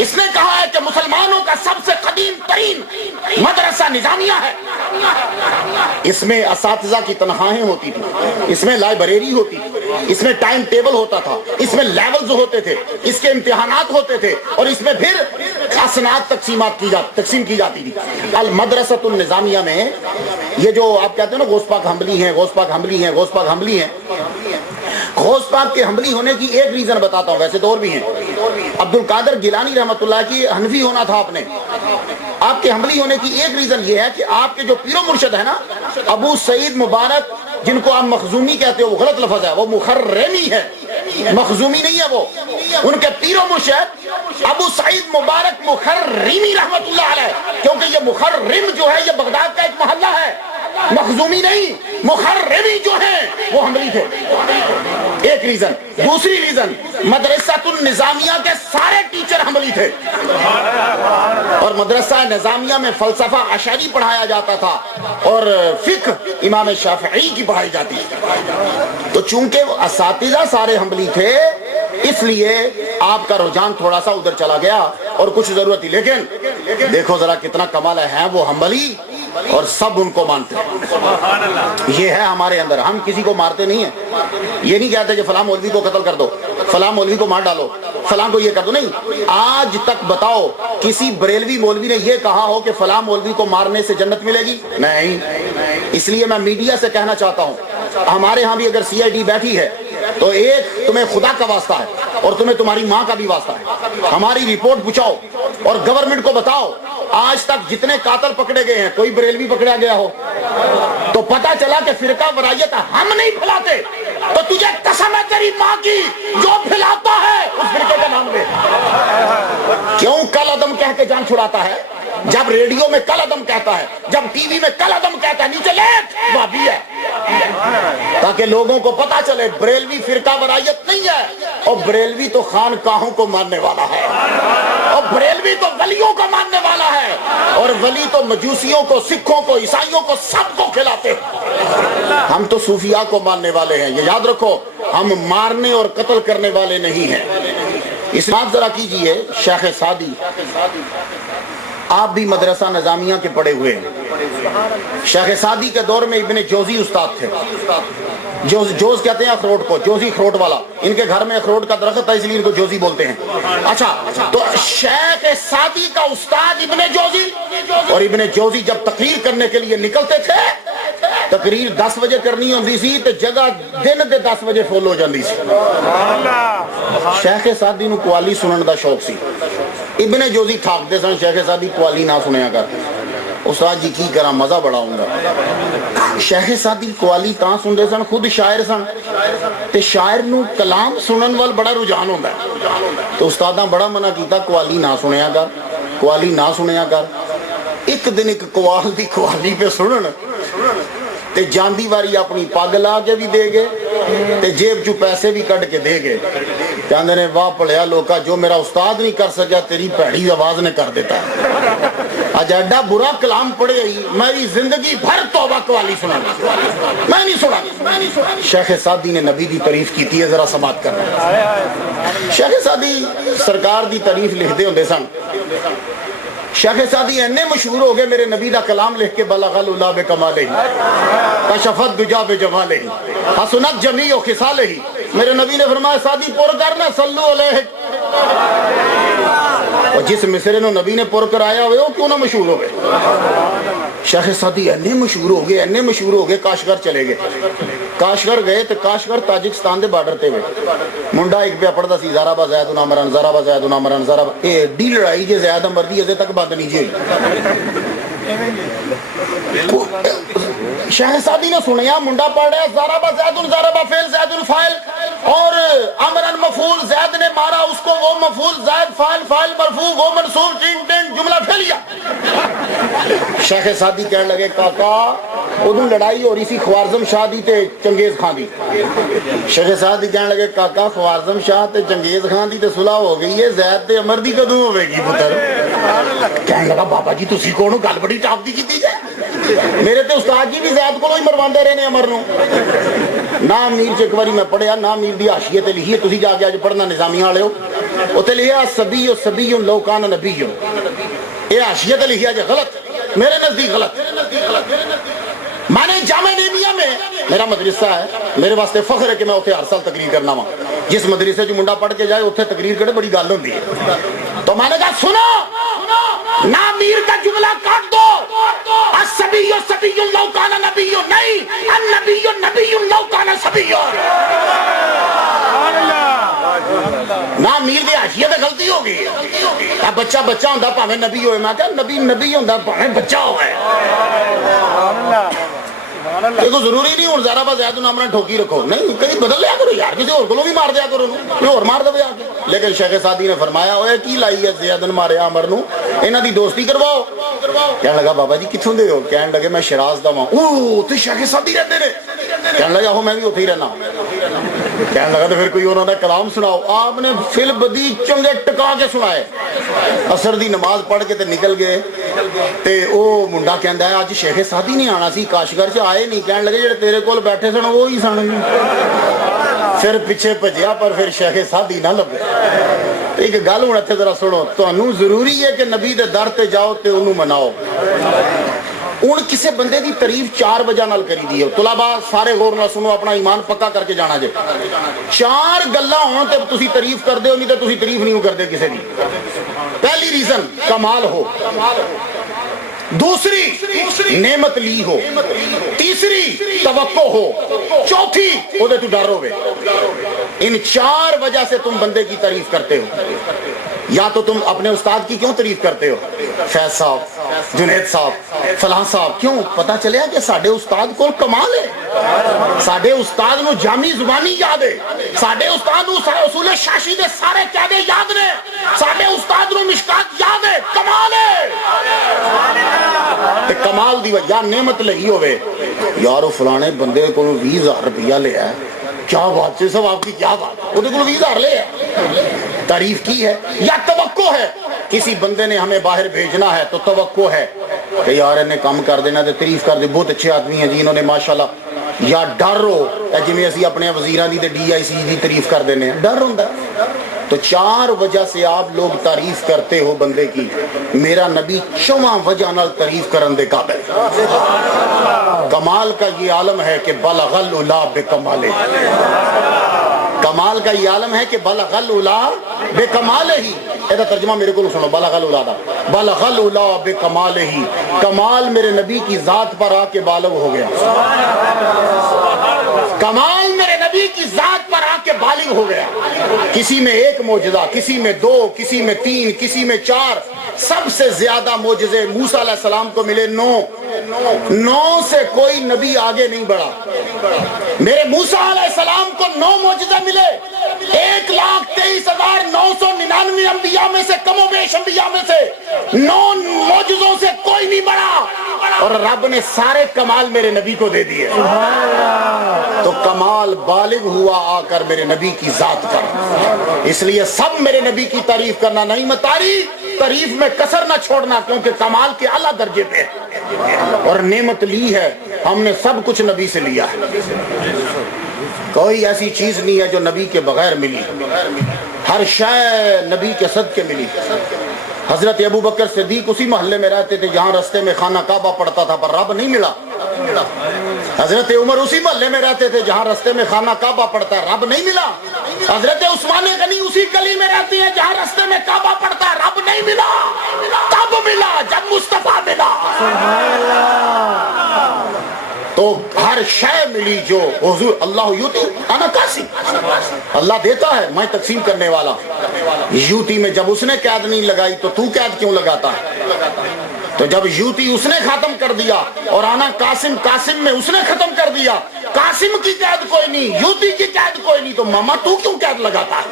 اس نے کہا ہے کہ مسلمانوں کا سب سے قدیم ترین مدرسہ نظامیہ ہے. اس میں اساتذہ کی تنخواہیں ہوتی تھی, اس میں لائبریری ہوتی تھی, اس میں ٹائم ٹیبل ہوتا تھا, اس میں لیولز ہوتے تھے, اس کے امتحانات ہوتے تھے, اور اس میں پھر اسناد تقسیم کی جاتی تھی. المدرسۃ النظامیہ میں یہ جو آپ کہتے ہیں نا غوث پاک حنبلی ہیں, غوث پاک حنبلی ہیں, غوث پاک حنبلی ہیں, غوث پاک کے حنبلی ہونے کی ایک ریزن بتاتا ہوں، ویسے تو اور بھی ہیں۔ عبد القادر گیلانی رحمۃ اللہ کی حنفی ہونا تھا آپ نے، آپ کے حنبلی ہونے کی ایک ریزن یہ ہے کہ آپ کے جو پیر و مرشد ہے نا ابو سعید مبارک، جن کو آپ مخزومی کہتے ہو، وہ غلط لفظ ہے، وہ مخرمی ہے، مخزومی نہیں ہے وہ، ان کے پیر و مرشد ابو سعید مبارک مخرمی رحمۃ اللہ علیہ، کیونکہ یہ مخرم جو ہے یہ بغداد کا ایک محلہ ہے، مخزومی نہیں، مخرمی جو ہیں وہ حنبلی تھے، ایک ریزن۔ دوسری ریزن، مدرسۃ النظامیہ کے سارے ٹیچر حنبلی تھے، اور مدرسہ نظامیہ میں فلسفہ اشعری پڑھایا جاتا تھا اور فقہ امام شافعی کی پڑھائی جاتی ہے۔ تو چونکہ اساتذہ سارے حنبلی تھے اس لیے آپ کا رجحان تھوڑا سا ادھر چلا گیا اور کچھ ضرورت ہی، لیکن دیکھو ذرا کتنا کمال ہے وہ حنبلی اور سب ان کو مانتے ہیں۔ یہ ہے ہمارے اندر، ہم کسی کو مارتے نہیں ہیں، یہ نہیں کہتے کہ فلاں مولوی کو قتل کر دو، فلاں مولوی کو مار ڈالو، فلاں کو یہ کر دو، نہیں۔ آج تک بتاؤ کسی بریلوی مولوی نے یہ کہا ہو کہ فلاں مولوی کو مارنے سے جنت ملے گی؟ نہیں۔ اس لیے میں میڈیا سے کہنا چاہتا ہوں، ہمارے ہاں بھی اگر سی آئی ڈی بیٹھی ہے تو ایک تمہیں خدا کا واسطہ ہے اور تمہیں تمہاری ماں کا بھی واسطہ ہے، ہماری رپورٹ پہنچاؤ اور گورنمنٹ کو بتاؤ آج تک جتنے قاتل پکڑے گئے ہیں کوئی بریلوی پکڑا گیا ہو تو پتا چلا کہ فرقہ ورائیت ہم نہیں پھیلاتے، تو تجھے قسم ہے تیری ماں کی جو پھیلاتا ہے اس فرقے کا نام لے۔ کیوں کل عدم کہہ کے جان چھڑاتا ہے؟ جب ریڈیو میں کل عدم کہتا ہے، جب ٹی وی میں کل عدم کہتا ہے، نیچے لیٹ وہابی ہے، تاکہ لوگوں کو پتا چلے بریلوی فرقہ ورائیت نہیں ہے، اور بریلوی تو خانقاہوں کو ماننے والا ہے، اور بریلوی تو ولیوں کو ماننے والا ہے، اور ولی تو مجوسیوں کو، سکھوں کو، عیسائیوں کو، سب کو کھلاتے ہیں۔ ہم تو صوفیاء کو ماننے والے ہیں، یہ یاد رکھو، ہم مارنے اور قتل کرنے والے نہیں ہیں۔ اس بات ذرا کیجئے، شیخ سعدی آپ بھی مدرسہ نظامیہ کے پڑھے ہوئے ہیں، شیخ سعدی کے دور میں ابن جوزی استاد تھے، جوز کہتے ہیں اخروٹ کو، جوزی اخروٹ والا، ان کے گھر میں اخروٹ کا درخت ہے اس لیے ان کو جوزی بولتے ہیں۔ اچھا، تو شیخ سعدی کا استاد ابن جوزی، اور ابن جوزی جب تقریر کرنے کے لیے نکلتے تھے، تقریر 10 بجے کرنی ہوتی سی تو جگہ دن دے 10 بجے فل ہو جاندی سی۔ شیخ سعدی نو قوالی سنن دا شوق سی، ابن جوزی تھاکتے سن شیخ سعدی قوالی نہ سنیا کر، استاد جی کی کرا مزہ بڑا ہوں گا۔ شیخ سعدی قوالی تاں سنتے سن، خود شاعر سن، تے شاعر نو کلام سنن وال بڑا رجحان ہوتا ہے، تو استاداں بڑا منع کیتا قوالی نہ سنیا کر، قوالی نہ سنیا کر۔ ایک دن ایک قوال دی قوالی پہ سنن تے جاندی واری اپنی پگ لا کے بھی دے گے تے جیب چو پیسے بھی کٹ کے دے گے، کہندے نے واہ پڑھیا لوکا، جو میرا استاد نہیں کر سکیا تیری پیڑی آواز نے کر دیتا ہے۔ آج ایڈا برا کلام پڑھے ہی میری زندگی بھر توبہ قوالی سنا، میں نہیں سنا۔ شیخ سعدی نے نبی دی تعریف کی ہے، ذرا سماعت کرنا۔ شیخ سعدی سرکار دی تعریف لکھ دے ہوندے سن، شیخ سعدی اینے مشہور ہو گئے میرے نبی دا کلام لکھ کے، بلغ العلا بکمالہ کشفت دجا بجمالہ حسنت جمیع خصالہ، میرے نبی نے فرمایا سعدی پر کرنا صلو علیہ، اور جس مصرے نو نبی نے پر کر آیا ہوئے وہ کیوں نہ مشہور ہو گئے۔ شیخ سعدی اینے مشہور ہو گئے، اینے مشہور ہو گئے، کاشغر چلے گئے، کاشغر گئے تو کاشغر تاجکستان دے بارڈر تے ہوئے، منڈا ایک پہ پڑھتا سی ضرب زید عمرن ضرب زید عمرن ضرب، اے ڈی لڑائی جے زید عمر دی ازے تک بند نہیں جی۔ شیخ سعدی نے سنیا منڈا پڑھ رہا ہے ضرب زید ضرب فعل زید فاعل، اور عمرن مفعول، زید نے مارا اس کو، وہ مفعول، زید فاعل، فاعل مرفوع، وہ منصوب، ٹنگ ٹنگ، جملہ پھیلیا۔ شیخ سعدی کہنے لگے کاکا ادھوں لڑائی ہو رہی سی خوارزم شاہ دی تے چنگیز خان دی۔ شیخ سعدی کہنے لگے کاکا خوارزم شاہ تے چنگیز خان دی تے صلح ہو گئی ہے، زید تے عمر دی کدوں ہوے گی پتر؟ کہنے لگا بابا جی تسی کونو گل بڑی ٹاپ دی کیتی جے، میرے تے استاد جی بھی زید کو ہی مرواندے رہے نے عمر نو۔ نام میر چ ایک باری میں پڑھیا، نام میر دی حاشیے تے لکھی ہے، تسی جا کے اج پڑھنا نظامیہ والے ہو، اوتے لکھیا سبی سبی لو کان نبی، یہ حاشیے تے لکھیا جے غلط، میرے نزدیک غلط۔ میں نے جامعہ نعیمیہ میں میرا مدرسہ ہے، میرے واسطے فخر ہے کہ میں اتنے ہر سال تقریر کرنا وا، جس مدرسے جو منڈا پڑھ کے جائے اتنے تقریر کرے بڑی گل ہوتی ہے۔ تو میں نے کہا سنو نا میر کا جملہ کاٹ دو، السبی سبی لو کان نبی، نہیں النبی نبی لو کان سبی۔ اب بچہ بچہ ہوتا پاویں نبی ہوئے، میں کہا نبی نبی ہوتا پاویں بچہ ہوئے، دیکھو ضروری نہیں ہوں زیادہ زیادہ نام نے ٹھوکی رکھو، نہیں کہیں بدل لیا کرو یار، کسی اور کو بھی مار دیا کرو، کوئی اور مار دو آ کے۔ لیکن شیخ سعدی نے فرمایا اوے کی لائی ہے زیادن مارے عمر نو، انہاں دی دوستی کرواؤ۔ کہنے لگا بابا جی کتھوں دے ہو؟ کہنے لگے میں شیراز دا ہاں۔ اوہ تے شیخ سعدی رہتے نے؟ کہنے لگا ہو میں بھی اتھے ہی رہنا۔ کہنے لگا تو پھر کوئی انہوں نے کلام سناؤ۔ آپ نے فل بدی چنگے ٹکا کے سنائے، عصر دی نماز پڑھ کے تے نکل گئے، تے او منڈا کہندا ہے اج شیخ سعدی نہیں آنا سی، کاشگھر سے آئے نہیں۔ کہنے لگے جڑے تیرے کول بیٹھے سن وہی سن، پھر پیچھے بھجیا پر پھر شیخ سعدی نہ لبے۔ ایک گل ہوں اتنے ذرا سنو، تانوں ضروری ہے کہ نبی دے در تے جاؤ تے انہوں مناؤ۔ ہوں کسی بندے دی تعریف چار وجہ نال کری دی ہے، طلباء سارے غور نال سنو، اپنا ایمان پکا کر کے جانا جے۔ چار گلاں ہون تے تسی تعریف کر دے ہو، نہیں تے تسی تعریف نہیں کر دے کسی دی۔ پہلی ریزن کمال ہو، دوسری نعمت لی ہو، تیسری توقع ہو، چوتھی وہ تو ڈر ہوئے۔ ان چار وجہ سے تم بندے کی تعریف کرتے ہو۔ یا تو تم اپنے استاد کی کیوں تعریف کرتے ہو؟ فیض صاحب، جنید صاحب، فلاں صاحب، کیوں؟ پتا چلیا کہ ساڈے استاد کو کمال ہے، ساڈے استاد نو جامی زبانی یاد ہے، ساڈے استاد نو اصول شاشی دے سارے قاعدے یاد نے، ساڈے استاد نو مشکات یاد ہے، کمال ہے۔ تے کمال دی وجہ نعمت لگی ہوئے، یارو فلانے بندے کو 20,000 روپیہ لیا ہے، کیا بات ہے صاحب آپ کی، کیا بات، وہ کو 20,000 لے ہے، تعریف کی ہے۔ یا توقع ہے، کسی بندے نے ہمیں باہر بھیجنا ہے تو توقع ہے کہ یار انہیں کام کر دینا، تے تعریف کر دے، بہت اچھے آدمی ہیں جی انہوں نے ماشاءاللہ۔ یا ڈر ہو، جی اسی اپنے وزیران دی تے ڈی آئی سی دی تعریف کر دینے، ڈر ہوندا ہے۔ تو چار وجہ سے آپ لوگ تعریف کرتے ہو بندے کی، میرا نبی چواں وجہ نال تعریف کرن دے قابل۔ کمال کا یہ عالم ہے کہ بلغ العلا بکمالہ، کمال کا یہ عالم ہے کہ بلغ العلا بکمالہ ہی۔ ایسا ترجمہ میرے کو سنو، بلغ العلا دا، بلغ العلا بکمالہ ہی، کمال میرے نبی کی ذات پر آ کے بالغ ہو گیا، کمال میرے نبی کی ذات پر آ کے بالغ ہو گیا۔ کسی میں ایک معجزہ، کسی میں دو، کسی میں تین، کسی میں چار، سب سے زیادہ معجزے موسیٰ علیہ السلام کو ملے 9 سے کوئی نبی آگے نہیں بڑھا۔ میرے موسیٰ علیہ السلام کو 9 معجزے ملے، 1,23,999 انبیاء میں سے، کم و بیش انبیاء میں سے 9 معجزوں سے کوئی نہیں بڑھا، اور رب نے سارے کمال میرے نبی کو دے دیے۔ تو کمال بالغ ہوا آ کر میرے نبی کی ذات پر، اس لیے سب میرے نبی کی تعریف کرنا، نہیں متاری تعریف میں کسر نہ چھوڑنا، کیونکہ کمال کے اعلیٰ درجے پہ اور نعمت لی ہے، ہم نے سب کچھ نبی سے لیا ہے، کوئی ایسی چیز نہیں ہے جو نبی کے بغیر ملی، ہر شے نبی کے صدقے ملی۔ حضرت ابو بکر صدیق اسی محلے میں رہتے تھے جہاں رستے میں خانہ کعبہ پڑتا تھا، پر رب نہیں ملا۔ حضرت عمر اسی محلے میں رہتے تھے جہاں رستے میں خانہ کعبہ پڑتا ہے، رب نہیں ملا۔ حضرت عثمان غنی اسی گلی میں رہتی ہیں جہاں رستے میں کعبہ پڑتا ہے، رب نہیں ملا، تب ملا جب مصطفیٰ ملا۔ تو ہر شے ملی جو حضور، اللہ یوتی انا قاسم، اللہ دیتا ہے میں تقسیم کرنے والا۔ یوتی میں جب اس نے قید نہیں لگائی تو قید کیوں لگاتا ہے؟ تو جب یوتی اس نے ختم کر دیا اور انا قاسم، قاسم میں اس نے ختم کر دیا، قاسم کی قید کوئی نہیں، یوتی کی قید کوئی نہیں، تو ماما تو کیوں قید لگاتا ہے؟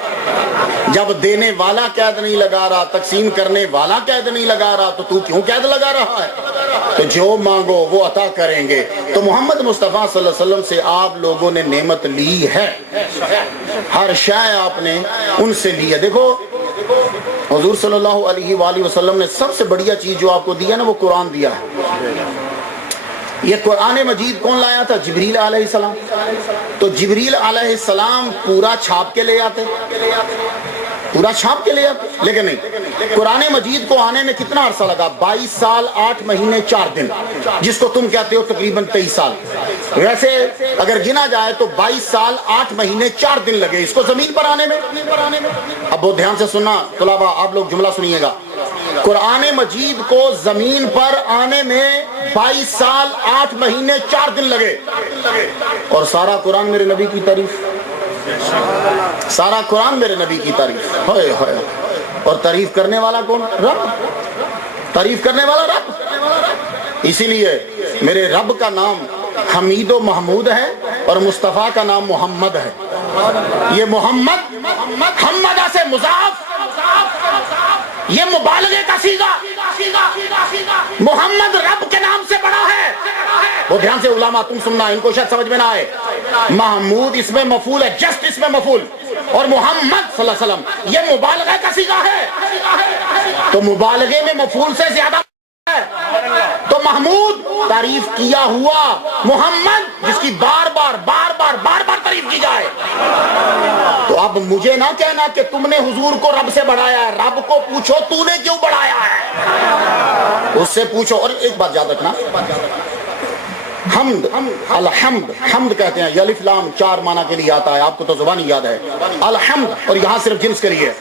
جب دینے والا قید نہیں لگا رہا، تقسیم کرنے والا قید نہیں لگا رہا، تو کیوں قید لگا رہا ہے؟ تو جو مانگو وہ عطا کریں گے۔ تو محمد مصطفیٰ صلی اللہ علیہ وسلم سے آپ لوگوں نے نعمت لی ہے، ہر شے آپ نے ان سے لی ہے۔ دیکھو حضور صلی اللہ علیہ وآلہ وسلم نے سب سے بڑھیا چیز جو آپ کو دیا نا، وہ قرآن دیا ہے۔ یہ قرآن مجید کون لایا تھا؟ جبریل علیہ السلام۔ تو جبریل علیہ السلام پورا چھاپ کے لے آتے، پورا چھاپ کے لے آتے، لیکن نہیں، قرآن مجید کو آنے میں کتنا عرصہ لگا؟ 22 سال 8 مہینے 4 دن، جس کو تم کہتے ہو تقریباً 23 سال۔ ویسے اگر گنا جائے تو 22 سال 8 مہینے 4 دن لگے اس کو زمین پر آنے میں۔ اب بہت دھیان سے سننا طلباء، آپ لوگ جملہ سنیے گا، قرآن مجید کو زمین پر آنے میں 22 سال 8 مہینے 4 دن لگے، اور سارا قرآن میرے نبی کی تعریف، سارا قرآن میرے نبی کی تعریف، ہائے ہائے، اور تعریف کرنے والا کون؟ رب. تعریف کرنے والا رب. اسی لیے میرے رب کا نام حمید و محمود ہے اور مصطفیٰ کا نام محمد ہے. یہ محمد حمدہ سے مضاف، یہ مبالغے کا صیغہ. محمد رب کے نام سے بڑا ہے. وہ دھیان سے علماء تم سننا، ان کو شاید سمجھ میں نہ آئے. محمود اس میں مفعول ہے، جسٹ اس میں مفعول، اور محمد صلی اللہ علیہ وسلم یہ مبالغے کا صیغہ ہے. تو مبالغے میں مفعول سے زیادہ ہے. تو محمود تعریف کیا ہوا، محمد جس کی بار بار تعریف کی جائے. تو اب مجھے نہ کہنا کہ تم نے حضور کو رب سے بڑھایا ہے. رب کو پوچھو تو نے کیوں بڑھایا ہے، اس سے پوچھو. اور ایک بات یاد رکھنا، حمد، الحمد، حمد کہتے ہیں. یہ الف لام 4 معنی کے لیے آتا ہے، آپ کو تو زبانی یاد ہے. الحمد، اور یہاں صرف جنس کے لیے.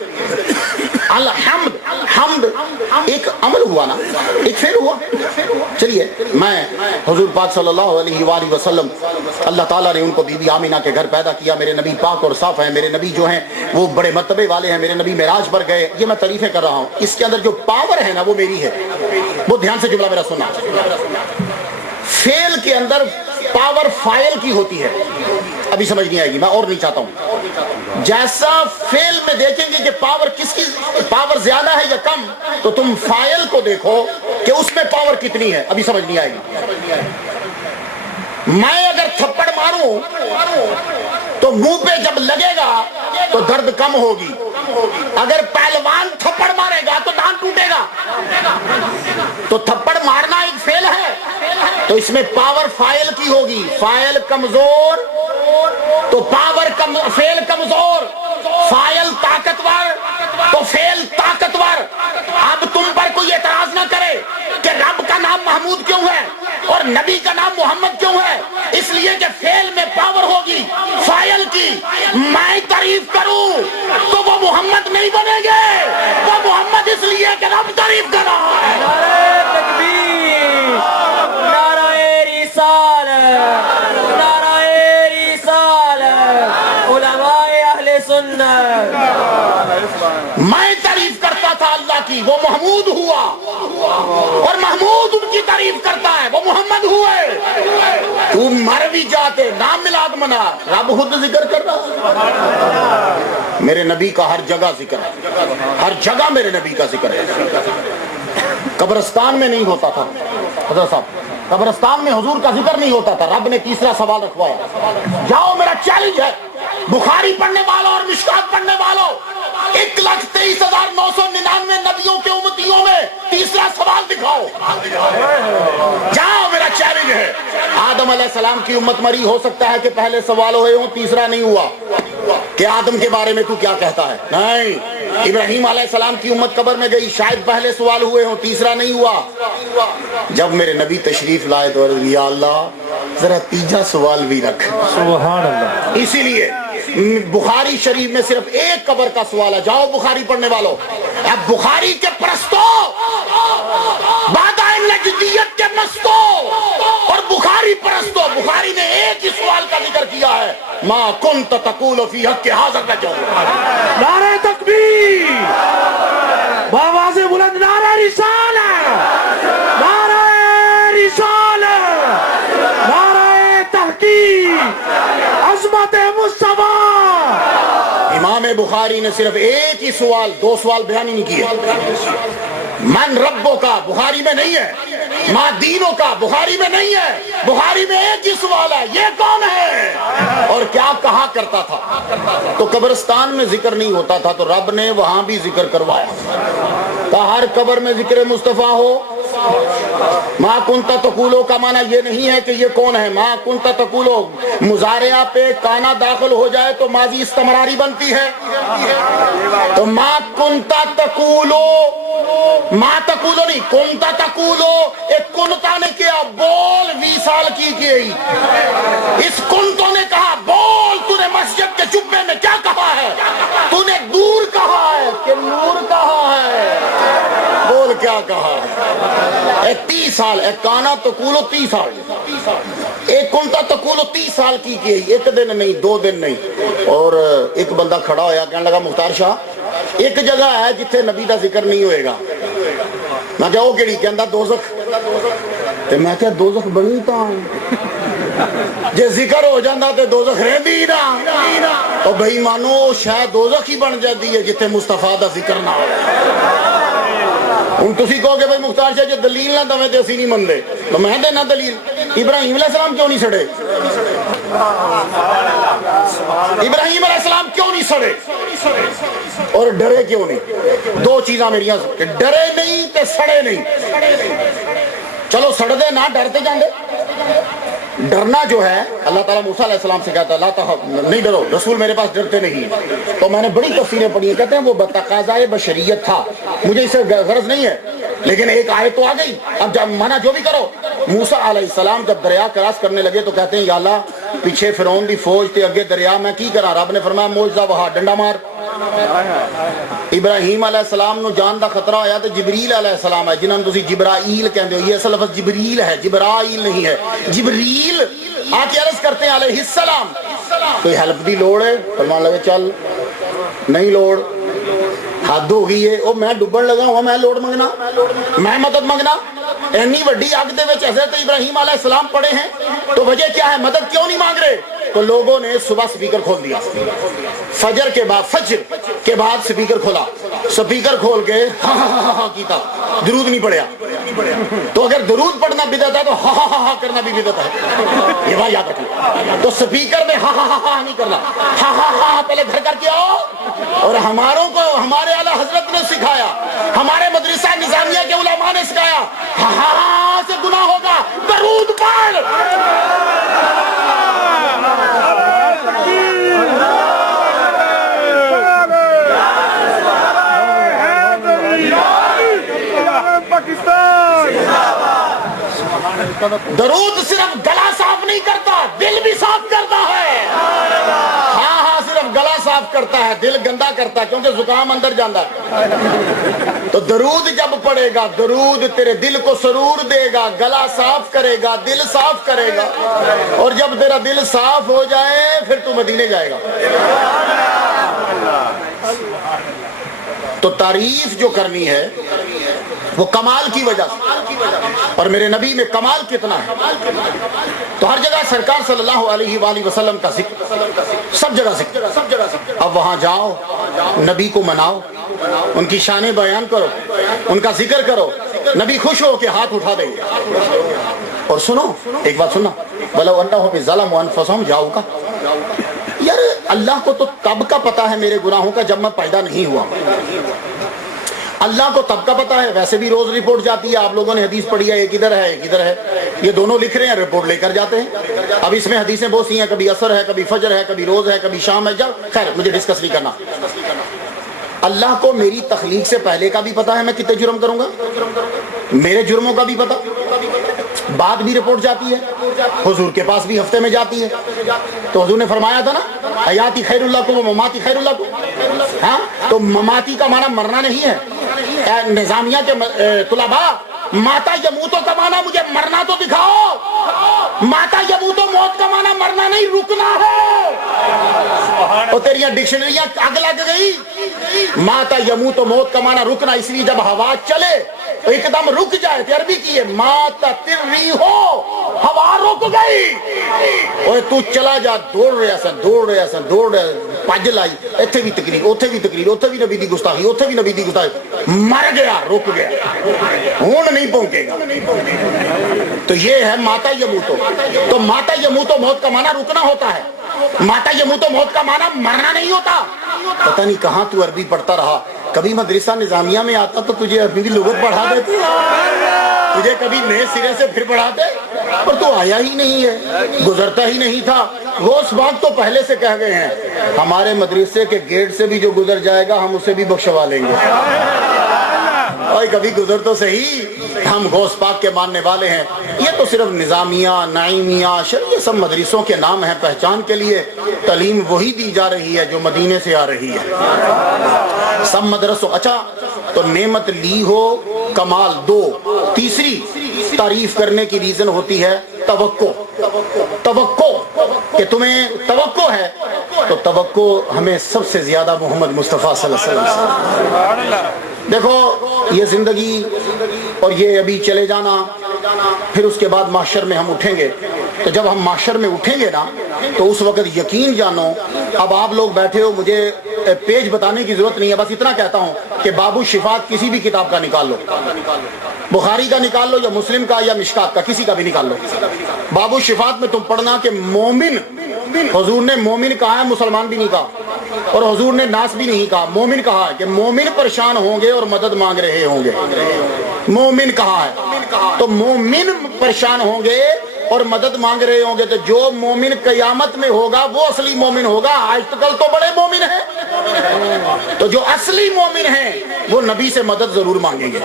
الحمد، حمد ایک عمل ہوا نا، ایک فعل ہوا. چلیے میں حضور پاک صلی اللہ علیہ وآلہ وسلم، اللہ تعالیٰ نے ان کو بی بی آمینہ کے گھر پیدا کیا. میرے نبی پاک اور صاف ہیں. میرے نبی جو ہیں وہ بڑے مرتبے والے ہیں. میرے نبی معراج پر گئے. یہ میں تعریفیں کر رہا ہوں، اس کے اندر جو پاور ہے نا وہ میری ہے. وہ دھیان سے جملہ میرا سننا. فعل کے اندر پاور فاعل کی ہوتی ہے. ابھی سمجھ نہیں آئے گی، میں اور نہیں چاہتا ہوں. جیسا فعل میں دیکھیں گے کہ پاور کس کی پاور زیادہ ہے یا کم، تو تم فاعل کو دیکھو کہ اس میں پاور کتنی ہے. ابھی سمجھ نہیں آئے گی. میں اگر تھپڑ ماروں تو منہ پہ جب لگے گا تو درد کم ہوگی. اگر پہلوان تھپڑ مارے گا تو دان ٹوٹے گا. تو تھپڑ مارنا ایک فعل ہے، تو اس میں پاور فاعل کی ہوگی. فاعل کمزور تو پاور فعل کمزور، فاعل طاقتور تو فعل طاقتور. اب تم پر کوئی اعتراض نہ کرے کہ رب کا نام محمود کیوں ہے اور نبی کا نام محمد کیوں ہے. اس لیے کہ فعل میں پاور ہوگی فاعل کی. میں تعریف کروں تو وہ محمد نہیں بنے گے. وہ محمد اس لیے کہ رب تعریف کر رہا ہے. نعرہ تکبیر، نعرہ رسالت، نعرہ رسالت، علماء اہل سنت. میں تعریف کرتا تھا اللہ کی، وہ محمود ہوا، اور محمود ان کی تعریف کرتا ہے، وہ محمد ہوئے. تم مر بھی جاتے، نام ملاد منا، رب خود ذکر کر رہا. میرے نبی کا ہر جگہ ذکر ہے، ہر جگہ میرے نبی کا ذکر ہے. قبرستان میں نہیں ہوتا تھا حضرت صاحب، قبرستان میں حضور کا ذکر نہیں ہوتا تھا. رب نے تیسرا سوال رکھوایا. جاؤ، میرا چیلنج ہے بخاری پڑھنے والوں اور مشکات پڑھنے والوں، 1,23,999 نبیوں کے امتیوں میں تیسرا سوال دکھاؤ. جاؤ، میرا چیلنج ہے. آدم علیہ السلام کی امت مری، ہو سکتا ہے کہ پہلے سوال ہوئے ہوں، تیسرا نہیں ہوا کہ آدم کے بارے میں تو کیا کہتا ہے. نہیں. ابراہیم علیہ السلام کی امت قبر میں گئی، شاید پہلے سوال ہوئے ہوں، تیسرا نہیں ہوا. جب میرے نبی تشریف لائے تو یا اللہ ذرا تیجا سوال بھی رکھ. سبحان اللہ. اسی لیے بخاری شریف میں صرف ایک قبر کا سوال ہے. جاؤ بخاری پڑھنے والوں. اب بخاری کے پرستو، بادائے نجدیت کے مستو اور بخاری پرستو، بخاری نے ایک ہی سوال کا ذکر کیا ہے، ما کنت تقول فی حق ھذا الرجل. نعرہ تکبیر، بآواز بلند نعرہ رسالت، نعرہ رسالت، نعرہ تحقیق، عظمت مصطفیٰ. امام بخاری نے صرف ایک ہی سوال، 2 سوال بیان ہی نہیں کیے. من ربوں کا بخاری میں نہیں ہے، ما دینوں کا بخاری میں نہیں ہے. بخاری میں ایک ہی سوال ہے، یہ کون ہے اور کیا کہا کرتا تھا. تو قبرستان میں ذکر نہیں ہوتا تھا تو رب نے وہاں بھی ذکر کروایا. کہ ہر قبر میں ذکر مصطفیٰ ہو. ما کنت تقولو کا معنی یہ نہیں ہے کہ یہ کون ہے. ما کنت تقولو مضارعہ پہ کانا داخل ہو جائے تو ماضی استمراری بنتی ہے. تو ما کنت تقولو، ما تقولو نہیں، کنتا تقولو. ایک کنتا نے کیا بول 20 سال کی گئی. اس کنتوں نے کہا بول، تو نے مسجد کے جبے میں کیا کہا ہے؟ تو نے دور کہا ہے کہ نور کہا ہے؟ بول کیا کہا ہے؟ 30 سال. ایک کانا تقولو 30 سال، ایک کنتا تقولو 30 سال کی گئی. ایک دن نہیں، 2 دن نہیں. اور ایک بندہ کھڑا ہویا کہنے لگا مختار شاہ ایک جگہ ہے جتھے نبی دا ذکر نہیں ہوئے گا. میں کہا وہ کیڑی؟ کہندا دوزخ. تے میں کہا دوزخ بنی تاں جے ذکر ہو جاندہ تے دوزخ رہندی نہ. تو بھائی مانو شاید دوزخ ہی بن جاتی ہے جتھے مصطفیٰ دا ذکر نہ ہو. ہن تسی کہو کہ بھائی مختار شاہ جے دلیل نہ دویں تے اسی نہیں مندے. تو میں دینا دلیل. ابراہیم علیہ السلام کیوں نہیں سڑے؟ ابراہیم علیہ السلام کیوں نہیں سڑے اور ڈرے کیوں نہیں؟ دو چیزاں میری کہ ڈرے نہیں تے سڑے نہیں. چلو سڑ دے نہ ڈرتے جاندے. ڈرنا جو ہے اللہ تعالیٰ موسیٰ علیہ السلام سے کہتا لا تخف نہیں ڈرو رسول میرے پاس ڈرتے نہیں. تو میں نے بڑی تفسیریں پڑھی ہیں. کہتے ہیں وہ بتقاضائے بشریت تھا, مجھے اس سے غرض نہیں ہے, لیکن ایک آیت تو آ گئی. اب جب منع جو بھی کرو. موسیٰ علیہ السلام جب دریا کراس کرنے لگے تو کہتے ہیں یا اللہ پیچھے فرعون دی فوج تے اگے دریا میں کی کرا. رب نے فرمایا معجزہ وہاں ڈنڈا مار. ابراہیم علیہ السلام نو جان دا خطرہ آیا تو جبریل علیہ السلام ہے جنہاں تسی جبرائیل کہندے ہو. یہ اصل لفظ جبریل ہے, جبرائیل نہیں ہے. جبریل آ کے عرض کرتے ہیں علیہ السلام کوئی ہیلپ دی لوڑ ہے؟ فرمان لگے چل نہیں لوڑ, حد ہو گئی ہے. او میں ڈبن لگا ہوا, میں لوڑ منگنا, میں مدد منگنا. اینی وڈی آگ دے وچ حضرت ابراہیم علیہ السلام پڑے ہیں تو وجہ کیا ہے؟ مدد کیوں نہیں مانگ رہے؟ تو لوگوں نے صبح سپیکر کھول دیا. فجر کے بعد سپیکر کھولا. سپیکر کھول کے ہاں کیتا, درود نہیں پڑھیا. تو اگر درود پڑھنا بدعت ہے تو ہاں کرنا بھی بدعت ہے, یہ بات یاد رکھنا. تو سپیکر میں ہاں نہیں کرنا, ہاں پہلے گھر کر کے آؤ. اور ہماروں کو ہمارے اعلیٰ حضرت نے سکھایا, ہمارے مدرسہ نظامیہ کے علماء نے سکھایا ہاں سے گناہ ہوگا, درود پڑھ. درود صرف گلا صاف نہیں کرتا, دل بھی صاف کرتا ہے. ہاں صرف گلا صاف کرتا ہے, دل گندا کرتا ہے کیونکہ زکام اندر جاندہ ہے. تو درود جب پڑے گا, درود تیرے دل کو سرور دے گا, گلا صاف کرے گا, دل صاف کرے گا. اور جب تیرا دل صاف ہو جائے پھر تو مدینے جائے گا. تو تعریف جو کرنی ہے وہ کمال کی وجہ سے, اور میرے نبی میں کمال کتنا ہے. تو ہر جگہ سرکار صلی اللہ علیہ وآلہ وسلم کا ذکر, سب جگہ ذکر. اب وہاں جاؤ, نبی کو مناؤ, ان کی شان بیان کرو, ان کا ذکر کرو, نبی خوش ہو کے ہاتھ اٹھا دیں گے. اور سنو ایک بات سننا, وَلَوْ أَنَّهُمْ ظَلَمُوا أَنفُسَهُمْ جَاءُوكَ. یار اللہ کو تو تب کا پتا ہے میرے گناہوں کا جب میں پیدا نہیں ہوا. اللہ کو تب کا پتا ہے. ویسے بھی روز رپورٹ جاتی ہے, آپ لوگوں نے حدیث پڑھی ہے, ایک ادھر ہے ایک ادھر ہے, یہ دونوں لکھ رہے ہیں, رپورٹ لے کر جاتے ہیں. اب اس میں حدیثیں بہت سی ہیں, کبھی عصر ہے, کبھی فجر ہے, کبھی روز ہے, کبھی شام ہے. جب خیر مجھے ڈسکس نہیں کرنا. اللہ کو میری تخلیق سے پہلے کا بھی پتا ہے میں کتنے جرم کروں گا, میرے جرموں کا بھی پتا. بعد بھی رپورٹ جاتی ہے, حضور کے پاس بھی ہفتے میں جاتی ہے. تو حضور نے فرمایا تھا نا حیاتی خیر اللہ کو مماتی خیر اللہ کو. ہاں تو مماتی کا معنی مرنا نہیں ہے. نظامیہ کے طلباء, ماتا یموتو کا معنی مجھے مرنا تو دکھاؤ. ماتا یموتو موت کا معنی مرنا نہیں, رکنا ہے. اور تیریاں ڈکشنریاں آگ لگ گئی. ماتا یموتو موت کا معنی رکنا, اس لیے جب ہوا چلے تو ایک دم رک جائے. تو عربی کی ہے ماتا تری ہو, ہوا رک گئی. اور تو چلا جا, دوڑ رہا سا, پج لائی, ایتھے بھی تقریر, اوتھے بھی تقریر, اوتھے بھی نبی دی گستاخی, اوتھے بھی نبی دی گستاخی, مر گیا, رک گیا, ہون نہیں پہنچے گا. تو یہ ہے ماتا یموتو. تو ماتا یموتو موت کا معنی رکنا ہوتا ہے, ماتا یموتو موت کا معنی مرنا نہیں ہوتا. پتہ نہیں کہاں تو عربی پڑھتا رہا. کبھی مدرسہ نظامیہ میں آتا تو تجھے عربی کی لغت پڑھا دیتے, تجھے کبھی نئے سرے سے پھر پڑھاتے, پر تو آیا ہی نہیں ہے, گزرتا ہی نہیں تھا. غوث باغ تو پہلے سے کہہ گئے ہیں ہمارے مدرسے کے گیٹ سے بھی جو گزر جائے گا ہم اسے بھی بخشوا لیں گے. اور کبھی گزر تو صحیح, ہم غوث پاک کے ماننے والے ہیں. یہ تو صرف نظامیہ, نعیمیہ, یہ سب مدرسوں کے نام ہیں پہچان کے لیے. تعلیم وہی دی جا رہی ہے جو مدینے سے آ رہی ہے. سب مدرسوں. اچھا تو نعمت لی ہو, کمال دو. تیسری تعریف کرنے کی ریزن ہوتی ہے توقع کہ تمہیں توقع ہے، تو توقع ہمیں سب سے زیادہ محمد مصطفیٰ صلی اللہ علیہ وسلم سے۔ دیکھو یہ زندگی اور یہ ابھی چلے جانا، پھر اس کے بعد محشر میں ہم اٹھیں گے، تو جب ہم محشر میں اٹھیں گے نا تو اس وقت یقین جانو، اب آپ لوگ بیٹھے ہو، مجھے پیج بتانے کی ضرورت نہیں ہے، بس اتنا کہتا ہوں کہ باب الشفاعت کسی بھی کتاب کا نکال لو، بخاری کا نکال لو یا مسلم کا یا مشکات کا، کسی کا بھی نکال لو، باب الشفاعت میں تم پڑھنا کہ مومن، حضور نے مومن کہا ہے، مسلمان بھی نہیں کہا، اور حضور نے ناس بھی نہیں کہا، مومن کہا ہے کہ مومن پریشان ہوں گے اور مدد مانگ رہے ہوں گے، مومن کہا ہے، تو مومن پریشان ہوں گے اور مدد مانگ رہے ہوں گے، تو جو مومن قیامت میں ہوگا وہ اصلی مومن ہوگا۔ آج کل تو بڑے مومن ہیں، تو جو اصلی مومن ہیں وہ نبی سے مدد ضرور مانگیں گے،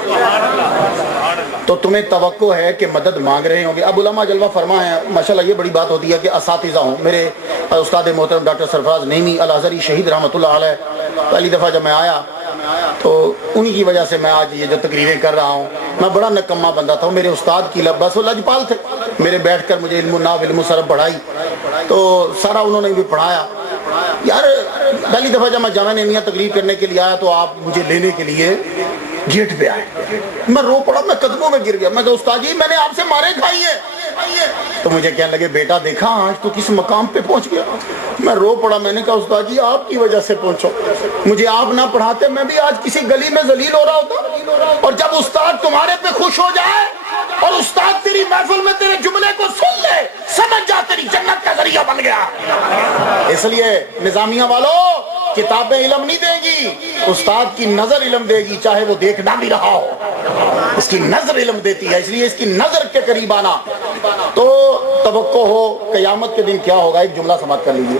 تو تمہیں توقع ہے کہ مدد مانگ رہے ہوں گے۔ اب علماء جلوہ فرما ہے، ماشاءاللہ یہ بڑی بات ہوتی ہے کہ اساتذہ ہوں، میرے استاد محترم ڈاکٹر سرفراز نعیمی الازہری شہید رحمۃ اللہ علیہ، پہلی دفعہ جب میں آیا تو انہی کی وجہ سے میں آج یہ جو تقریریں کر رہا ہوں، میں بڑا نکمہ بندہ تھا، میرے استاد کی بس وہ لجپال تھے، میرے بیٹھ کر مجھے علم النحو علم الصرف پڑھائی، تو سارا انہوں نے بھی پڑھایا۔ یار پہلی دفعہ جب میں جامعہ نعیمیہ تقریر کرنے کے لیے آیا تو آپ مجھے لینے کے لیے گیٹ پہ آئے، میں رو پڑا، میں قدموں میں گر گیا، میں تو استاد جی میں نے آپ سے مارے کھائی ہے، تو مجھے کہنے لگے بیٹا دیکھا آج تو کس مقام پہ پہنچ گیا، میں رو پڑا، میں نے کہا استاد جی آپ کی وجہ سے پہنچو، مجھے آپ نہ پڑھاتے میں بھی آج کسی گلی میں ذلیل ہو رہا ہوتا۔ اور جب استاد تمہارے پہ خوش ہو جائے اور استاد تیری محفل میں تیرے جملے کو سن لے، سمجھ جا تیری جنت کا ذریعہ بن گیا۔ اس لیے نظامیہ والوں، کتابیں علم نہیں دے گی، استاد کی نظر علم دے گی، چاہے وہ دیکھ نہ بھی رہا ہو، اس کی نظر علم دیتی ہے، اس لیے اس کی نظر کے قریب آنا۔ تو توقع ہو قیامت کے دن کیا ہوگا، ایک جملہ سماعت کر لیجیے۔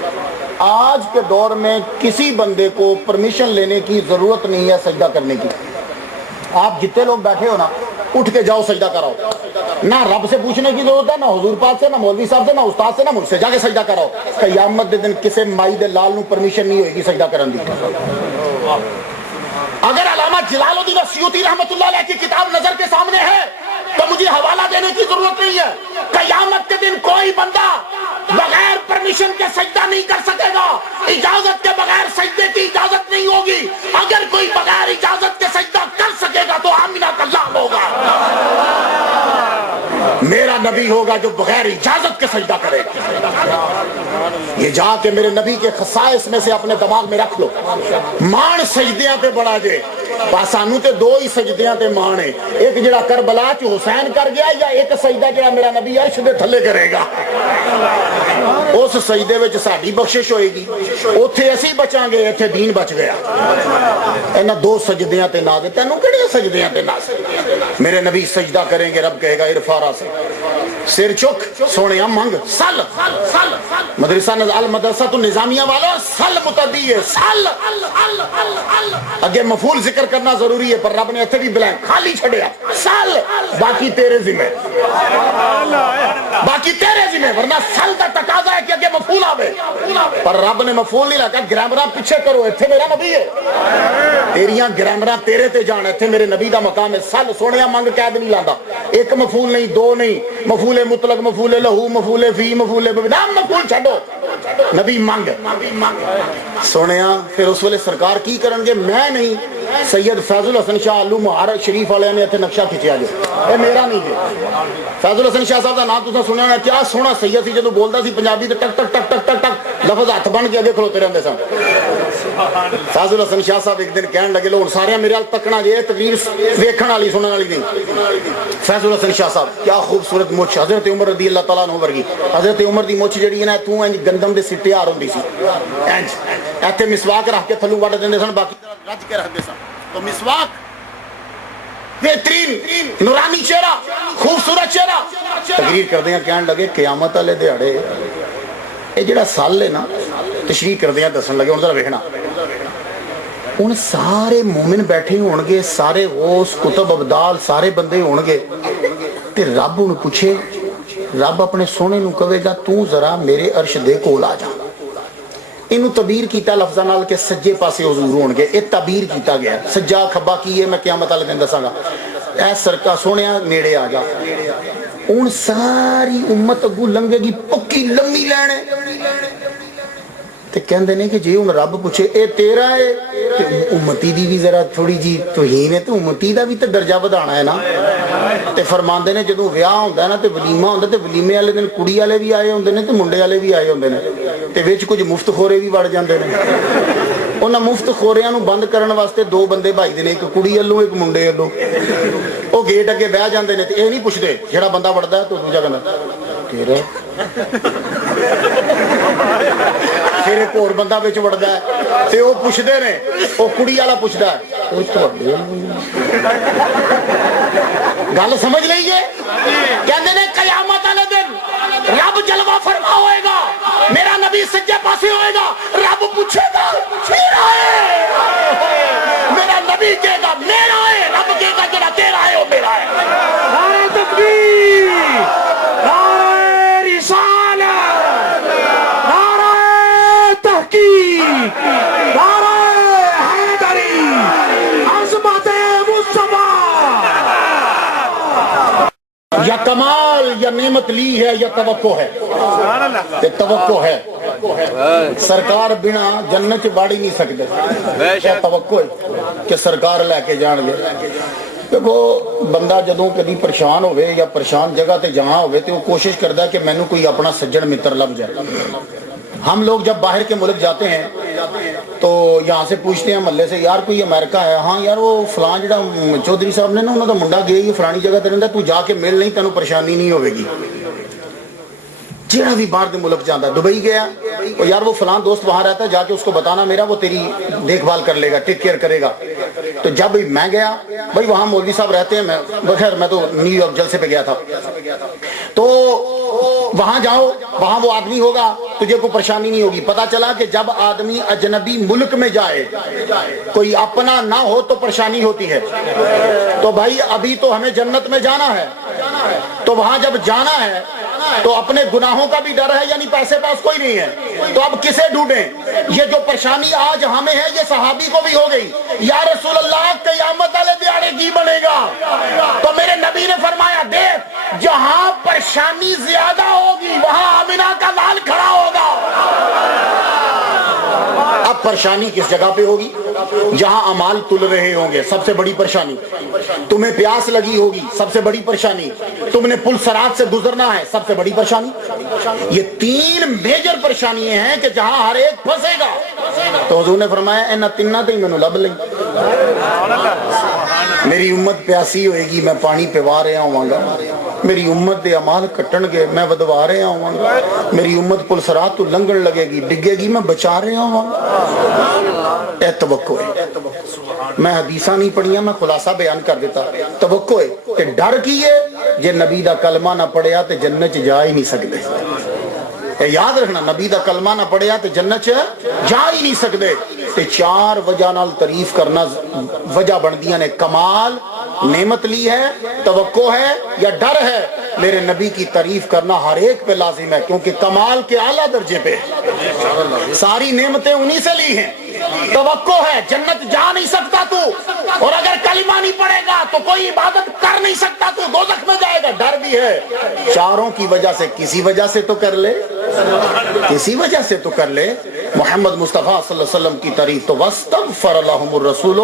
آج کے دور میں کسی بندے کو پرمیشن لینے کی ضرورت نہیں ہے سجدہ کرنے کی، آپ جتنے لوگ بیٹھے ہو نا اٹھ کے جاؤ سجدہ کراؤ، نہ رب سے پوچھنے کی ضرورت ہے، نہ حضور پاک سے، نہ مولوی صاحب سے، نہ استاد سے، نہ مجھ سے، جا کے سجدہ کراؤ۔ قیامت دے دن کسے مائی دے لال نو پرمیشن نہیں ہوئے گی سجدہ کرن دی۔ اگر علامہ جلال الدین السیوطی رحمۃ اللہ علیہ کی کتاب نظر کے سامنے ہے تو مجھے حوالہ دینے کی ضرورت نہیں ہے۔ قیامت کے دن کوئی بندہ بغیر پرمیشن کے سجدہ نہیں کر سکے گا، اجازت کے بغیر سجدے کی اجازت نہیں ہوگی۔ اگر کوئی بغیر اجازت کے سجدہ کر سکے گا تو آمینہ کا لام ہوگا، میرا نبی ہوگا جو بغیر اجازت کے سجدہ کرے گا۔ یہ جا کے میرے نبی کے خصائص میں سے اپنے دماغ میں رکھ لو، مان سجدیاں تے بڑا جے، سانو تے دو ہی سجدیاں تے مان ہے، ایک جڑا کربلا چ حسین کر گیا، یا ایک سجدہ جڑا میرا نبی عرش دے تھلے کرے گا، اس سجدے وچ ساڈی بخشش ہوئے گی، اوتھے اسی بچاں گے، ایتھے دین بچ گیا۔ انہاں دو سجدیاں تے ناز، تینوں کہڑے سجدیاں تے ناز؟ میرے نبی سجدہ کریں گے، رب کہے گا ارفع راسک، سر چک، سونیا منگ، سل، مدرسہ المدرسہ تو نظامیہ والا سل متعدی ہے، سل، اگے مفعول ذکر کرنا ضروری ہے، پر رب نے اتنے بھی بلینک خالی چھڑیا، سل، باقی تیرے ذمہ، باقی تیرے ذمہ، ورنہ سل کا تقاضا ہے کہ اگے مفعول آوے، پر رب نے مفعول نہیں لگا، گرامراں پیچھے کرو، اتنے میرا نبی ہے، تیریاں گرامراں تیرے تے جان، اتنے میرے نبی دا مقام ہے۔ سل سونیا منگ قید نہیں لاندا، ایک مفعول نہیں، دو نہیں، مفعول مطلق، مفعول لہو، مفعول فی، مفعول نام، مفعول چھڈو، نبی منگ سونیا۔ پھر اس ویلے سرکار کی کرن گے؟ میں نہیں، سید فیض الحسن شاہ آلو مہارت شریف والے نے اتنے نقشہ کھچیا جی، یہ میرا نہیں جی۔ فیض الحسن شاہ صاحب کا نام تساں سنیا ہونا، کیا سونا سید سی، جدو بولتا سی پنجابی تے ٹک ٹک ٹک ٹک ٹک ٹک لفظ ہاتھ بن کے اگے کھلوتے رہندے سن۔ فیض الحسن شاہ صاحب ایک دن کہن لگے، لو سارے میرے ال تکنا جی، تقریر ویکھن والی سنن والی نہیں۔ فیض الحسن شاہ صاحب کیا خوبصورت مچھ، حضرت عمر رضی اللہ تعالیٰ عنہ ورگی، حضرت عمر دی مچھ جڑی ہے نا تو انج گندم دے سٹے آر ہوندی سی، انج ایتھے مسواک رکھ کے تھلو وڈ دیندے سن، باقی رج کے رکھدے سن۔ تو مسواک بہترین نورانی چہرہ، خوبصورت چہرہ، تقریر کردے ہیں کہن لگے قیامت والے دیہاڑے اے جڑا سال ہے نا، تشریح کردے ہیں دسن لگے، ہن ذرا ویکھنا، ان سارے مومن بیٹھے ہون گے، سارے غوث کتب ابدال سارے بندے ہون گے، تے رب انہوں پوچھے، رب اپنے سونے نو کہے گا تو ذرا میرے عرش دے کول آ جا۔ انہوں تعبیر کیتا لفظاں نال کہ سجے پاسے حضور ہون گے، یہ تعبیر کیتا گیا، سجا کھبا کی ہے میں قیامت والے دن دساں گا، اے سرکار سونیا نیڑے آ جا، ہوں ساری امت اگو لنگے گی پکی لمبی لینے تے کہندے نے کہ جی ہوں رب پوچھے اے تیرا ہے تے امتی دی بھی ذرا تھوڑی جی توہین ہے تے امتی دا بھی تے درجہ بدانا ہے نا تے فرماندے نے جدوں ویاہ ہوندا ہے نا تے ولیمہ ہوندا تے ولیمے والے دن کڑی والے بھی آئے ہوندے نے تے منڈے والے بھی آئے ہوندے نے تے وچ کچھ مفت خورے بھی وڑ جاندے نے انہاں مفت خوریاں نو بند کرن واسطے دو بندے بھائی دے نے ایک کڑی والوں ایک منڈے والوں او گیٹ اگے بیٹھ جاندے نے تے اے نہیں پوچھدے جڑا بندہ وڑدا ہے تو دوجا کہندا تیرا پھر ایک اور بندہ وچ وڑدا ہے تے او پوچھدے نے او کڑی والا پوچھدا ہے او تواڈے گل سمجھ لئیے کہندے نے قیامت والے دن رب جلوہ فرما ہوئے گا میرا نبی سجے پاسے ہوئے گا رب پوچھے گا میرا ہے میرا نبی کہے گا میرا ہے رب کہے گا جڑا تیرا ہے وہ میرا ہے نعرہ تکبیر نعرہ رسالت نعرہ تحقیق نعرہ حیدری عظمت مصطفیٰ یا کمال یا نعمت لی ہے یا توقع ہے تے توقع ہے سرکار بنا جنت باڑی نہیں سکتے کیا توقع ہے کہ سرکار لے کے جان گے دیکھو بندہ جدوں کدی پریشان ہوئے یا پریشان جگہ تے جہاں ہوئے تے وہ کوشش کردا ہے کہ مینوں کوئی اپنا سجن متر لب جائے ہم لوگ جب باہر کے ملک جاتے ہیں تو یہاں سے پوچھتے ہیں محلے سے یار کوئی امریکہ ہے ہاں یار وہ فلاں جڑا چودھری صاحب نے نا انہوں کا منڈا گیا یہ فلانی جگہ تے رہندا تو جا کے مل نہیں تینوں پریشانی نہیں ہوے گی جہاں بھی باہر دے ملک جاندہ دبئی گیا اور یار وہ فلان دوست وہاں رہتا ہے جا کے اس کو بتانا میرا وہ تیری دیکھ بھال کر لے گا ٹیک کیئر کرے گا تو جب میں گیا بھائی وہاں مولوی صاحب رہتے ہیں بخیر میں تو نیو یارک جلسے پہ گیا تھا تو وہاں جاؤ وہاں وہ آدمی ہوگا تجھے کوئی پریشانی نہیں ہوگی پتا چلا کہ جب آدمی اجنبی ملک میں جائے کوئی اپنا نہ ہو تو پریشانی ہوتی ہے تو بھائی ابھی تو ہمیں جنت میں جانا ہے تو وہاں جب جانا ہے تو اپنے گناہوں کا بھی ڈر ہے یعنی پیسے پاس کوئی نہیں ہے تو اب کسے ڈھونڈیں یہ جو پریشانی آج ہمیں ہے یہ صحابی کو بھی ہو گئی یا رسول اللہ قیامت والے دیہڑے کی بنے گا تو میرے نبی نے فرمایا دیکھ جہاں پریشانی زیادہ ہوگی وہاں آمنہ کا لال کھڑا ہوگا اب پریشانی کس جگہ پہ ہوگی جہاں اعمال تل رہے ہوں گے سب سے بڑی پریشانی تمہیں پیاس لگی ہوگی سب سے بڑی پریشانی تم نے پل صراط سے گزرنا ہے سب سے بڑی پریشانی یہ تین میجر پریشانیاں ہیں کہ جہاں ہر ایک پھنسے گا تو حضور نے فرمایا اے نہ تنہ تے میں لب لیں میری امت پیاسی ہوئے گی میں پانی پیوا رہا ہوں گا میری امت دے اعمال کٹن گے میں ودوا رہا ہوں گا میری امت پل صراط تو لنگن لگے گی ڈگے گی میں بچا رہا ہوں گا اے توقع ہے میں حدیثہ نہیں پڑھیاں میں خلاصہ بیان کر دیتا توقع ہے کہ ڈر کیے جے نبی دا کلمہ نہ پڑھیا تے جنت جا ہی نہیں سکتے یاد رکھنا نبی دا کلمہ نہ پڑھیا تے جنت جا ہی نہیں سکتے تے چار وجہ نال تعریف کرنا وجہ بندیاں نے کمال نعمت لی ہے توقع ہے یا ڈر ہے میرے نبی کی تعریف کرنا ہر ایک پہ لازم ہے کیونکہ کمال کے اعلیٰ درجے پہ ساری نعمتیں انہی سے لی ہیں توقع ہے جنت جا نہیں سکتا تو اور اگر کلمہ نہیں پڑھے گا تو کوئی عبادت کر نہیں سکتا تو دوزخ میں جائے گا ڈر بھی ہے چاروں کی وجہ سے کسی وجہ سے تو کر لے کسی وجہ سے تو کر لے محمد مصطفیٰ صلی اللہ علیہ وسلم کی تعریف تو واستغفر لهم الرسول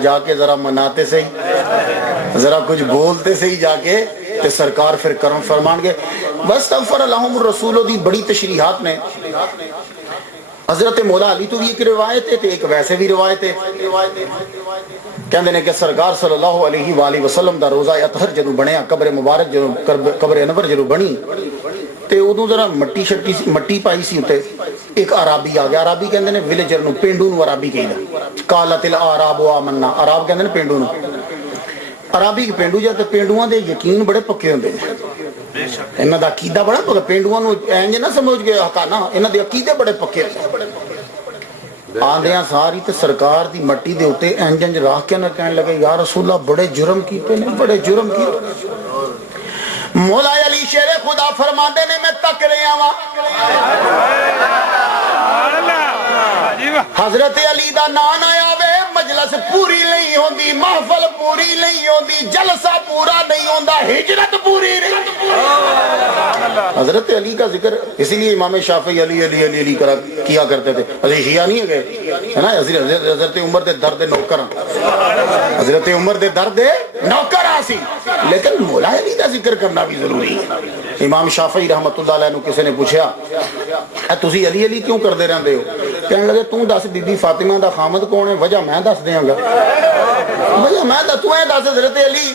جا کے ذرا مناتے سے ہی ذرا کچھ بولتے سے ہی جا کے تے سرکار پھر کرم فرمان گے واستغفر لهم الرسول دی بڑی تشریحات نے حضرت مولا علی تو بھی ایک روایت ہے ایک ویسے بھی روایت ہے کہندے نے کہ سرکار صلی اللہ علیہ وآلہ وسلم دا روزہ اطہر جدوں بنیا قبر مبارک جدوں قبر انور جدوں بنی تے ادوں ذرا مٹی پائی سی تے ایک عربی آ گیا عربی کہندے نے ولیجر نو پینڈو نو عربی کہندا قالت الاعراب آمنا عرب کہندے نے پینڈو نو عربی کے پینڈو جاتے پینڈواں دے یقین بڑے پکے ہوندے نے انہاں دا عقیدہ بڑا پکا پینڈواں نو انج نہ سمجھ گئے ہکانا انہاں دے عقیدے بڑے پکے آندیاں ساری تے سرکار دی مٹی دے اوتے انج راہ کے نہ کہنے لگے یا رسول اللہ بڑے جرم کیتے نے بڑے جرم کیتے مولا علی شیر خدا فرماندے نے میں تک رہا وا حضرت علی دا نام آیا وے مجلس پوری نہیں ہوندی محفل پوری نہیں ہوندی جلسہ پورا نہیں ہوندا ہجرت پوری نہیں حضرت علی کا ذکر اسی لیے امام شافعی علی علی علی علی کیا کرتے تھے. ابھی شیعہ نہیں گئے ہے نا. حضرت عمر دے درد نوکر, حضرت عمر دے درد نوکر آسی, لیکن مولا علی کا ذکر کرنا بھی ضروری ہے. امام شافعی رحمت اللہ علیہ نے کسی نے پوچھا تسی علی علی کیوں کرتے رہتے ہو؟ کہنے لگے تو دس بی بی فاطمہ دا خامد کون ہے؟ وجہ میں دس دیاں گا. وجہ میں دس, تو دس حضرت علی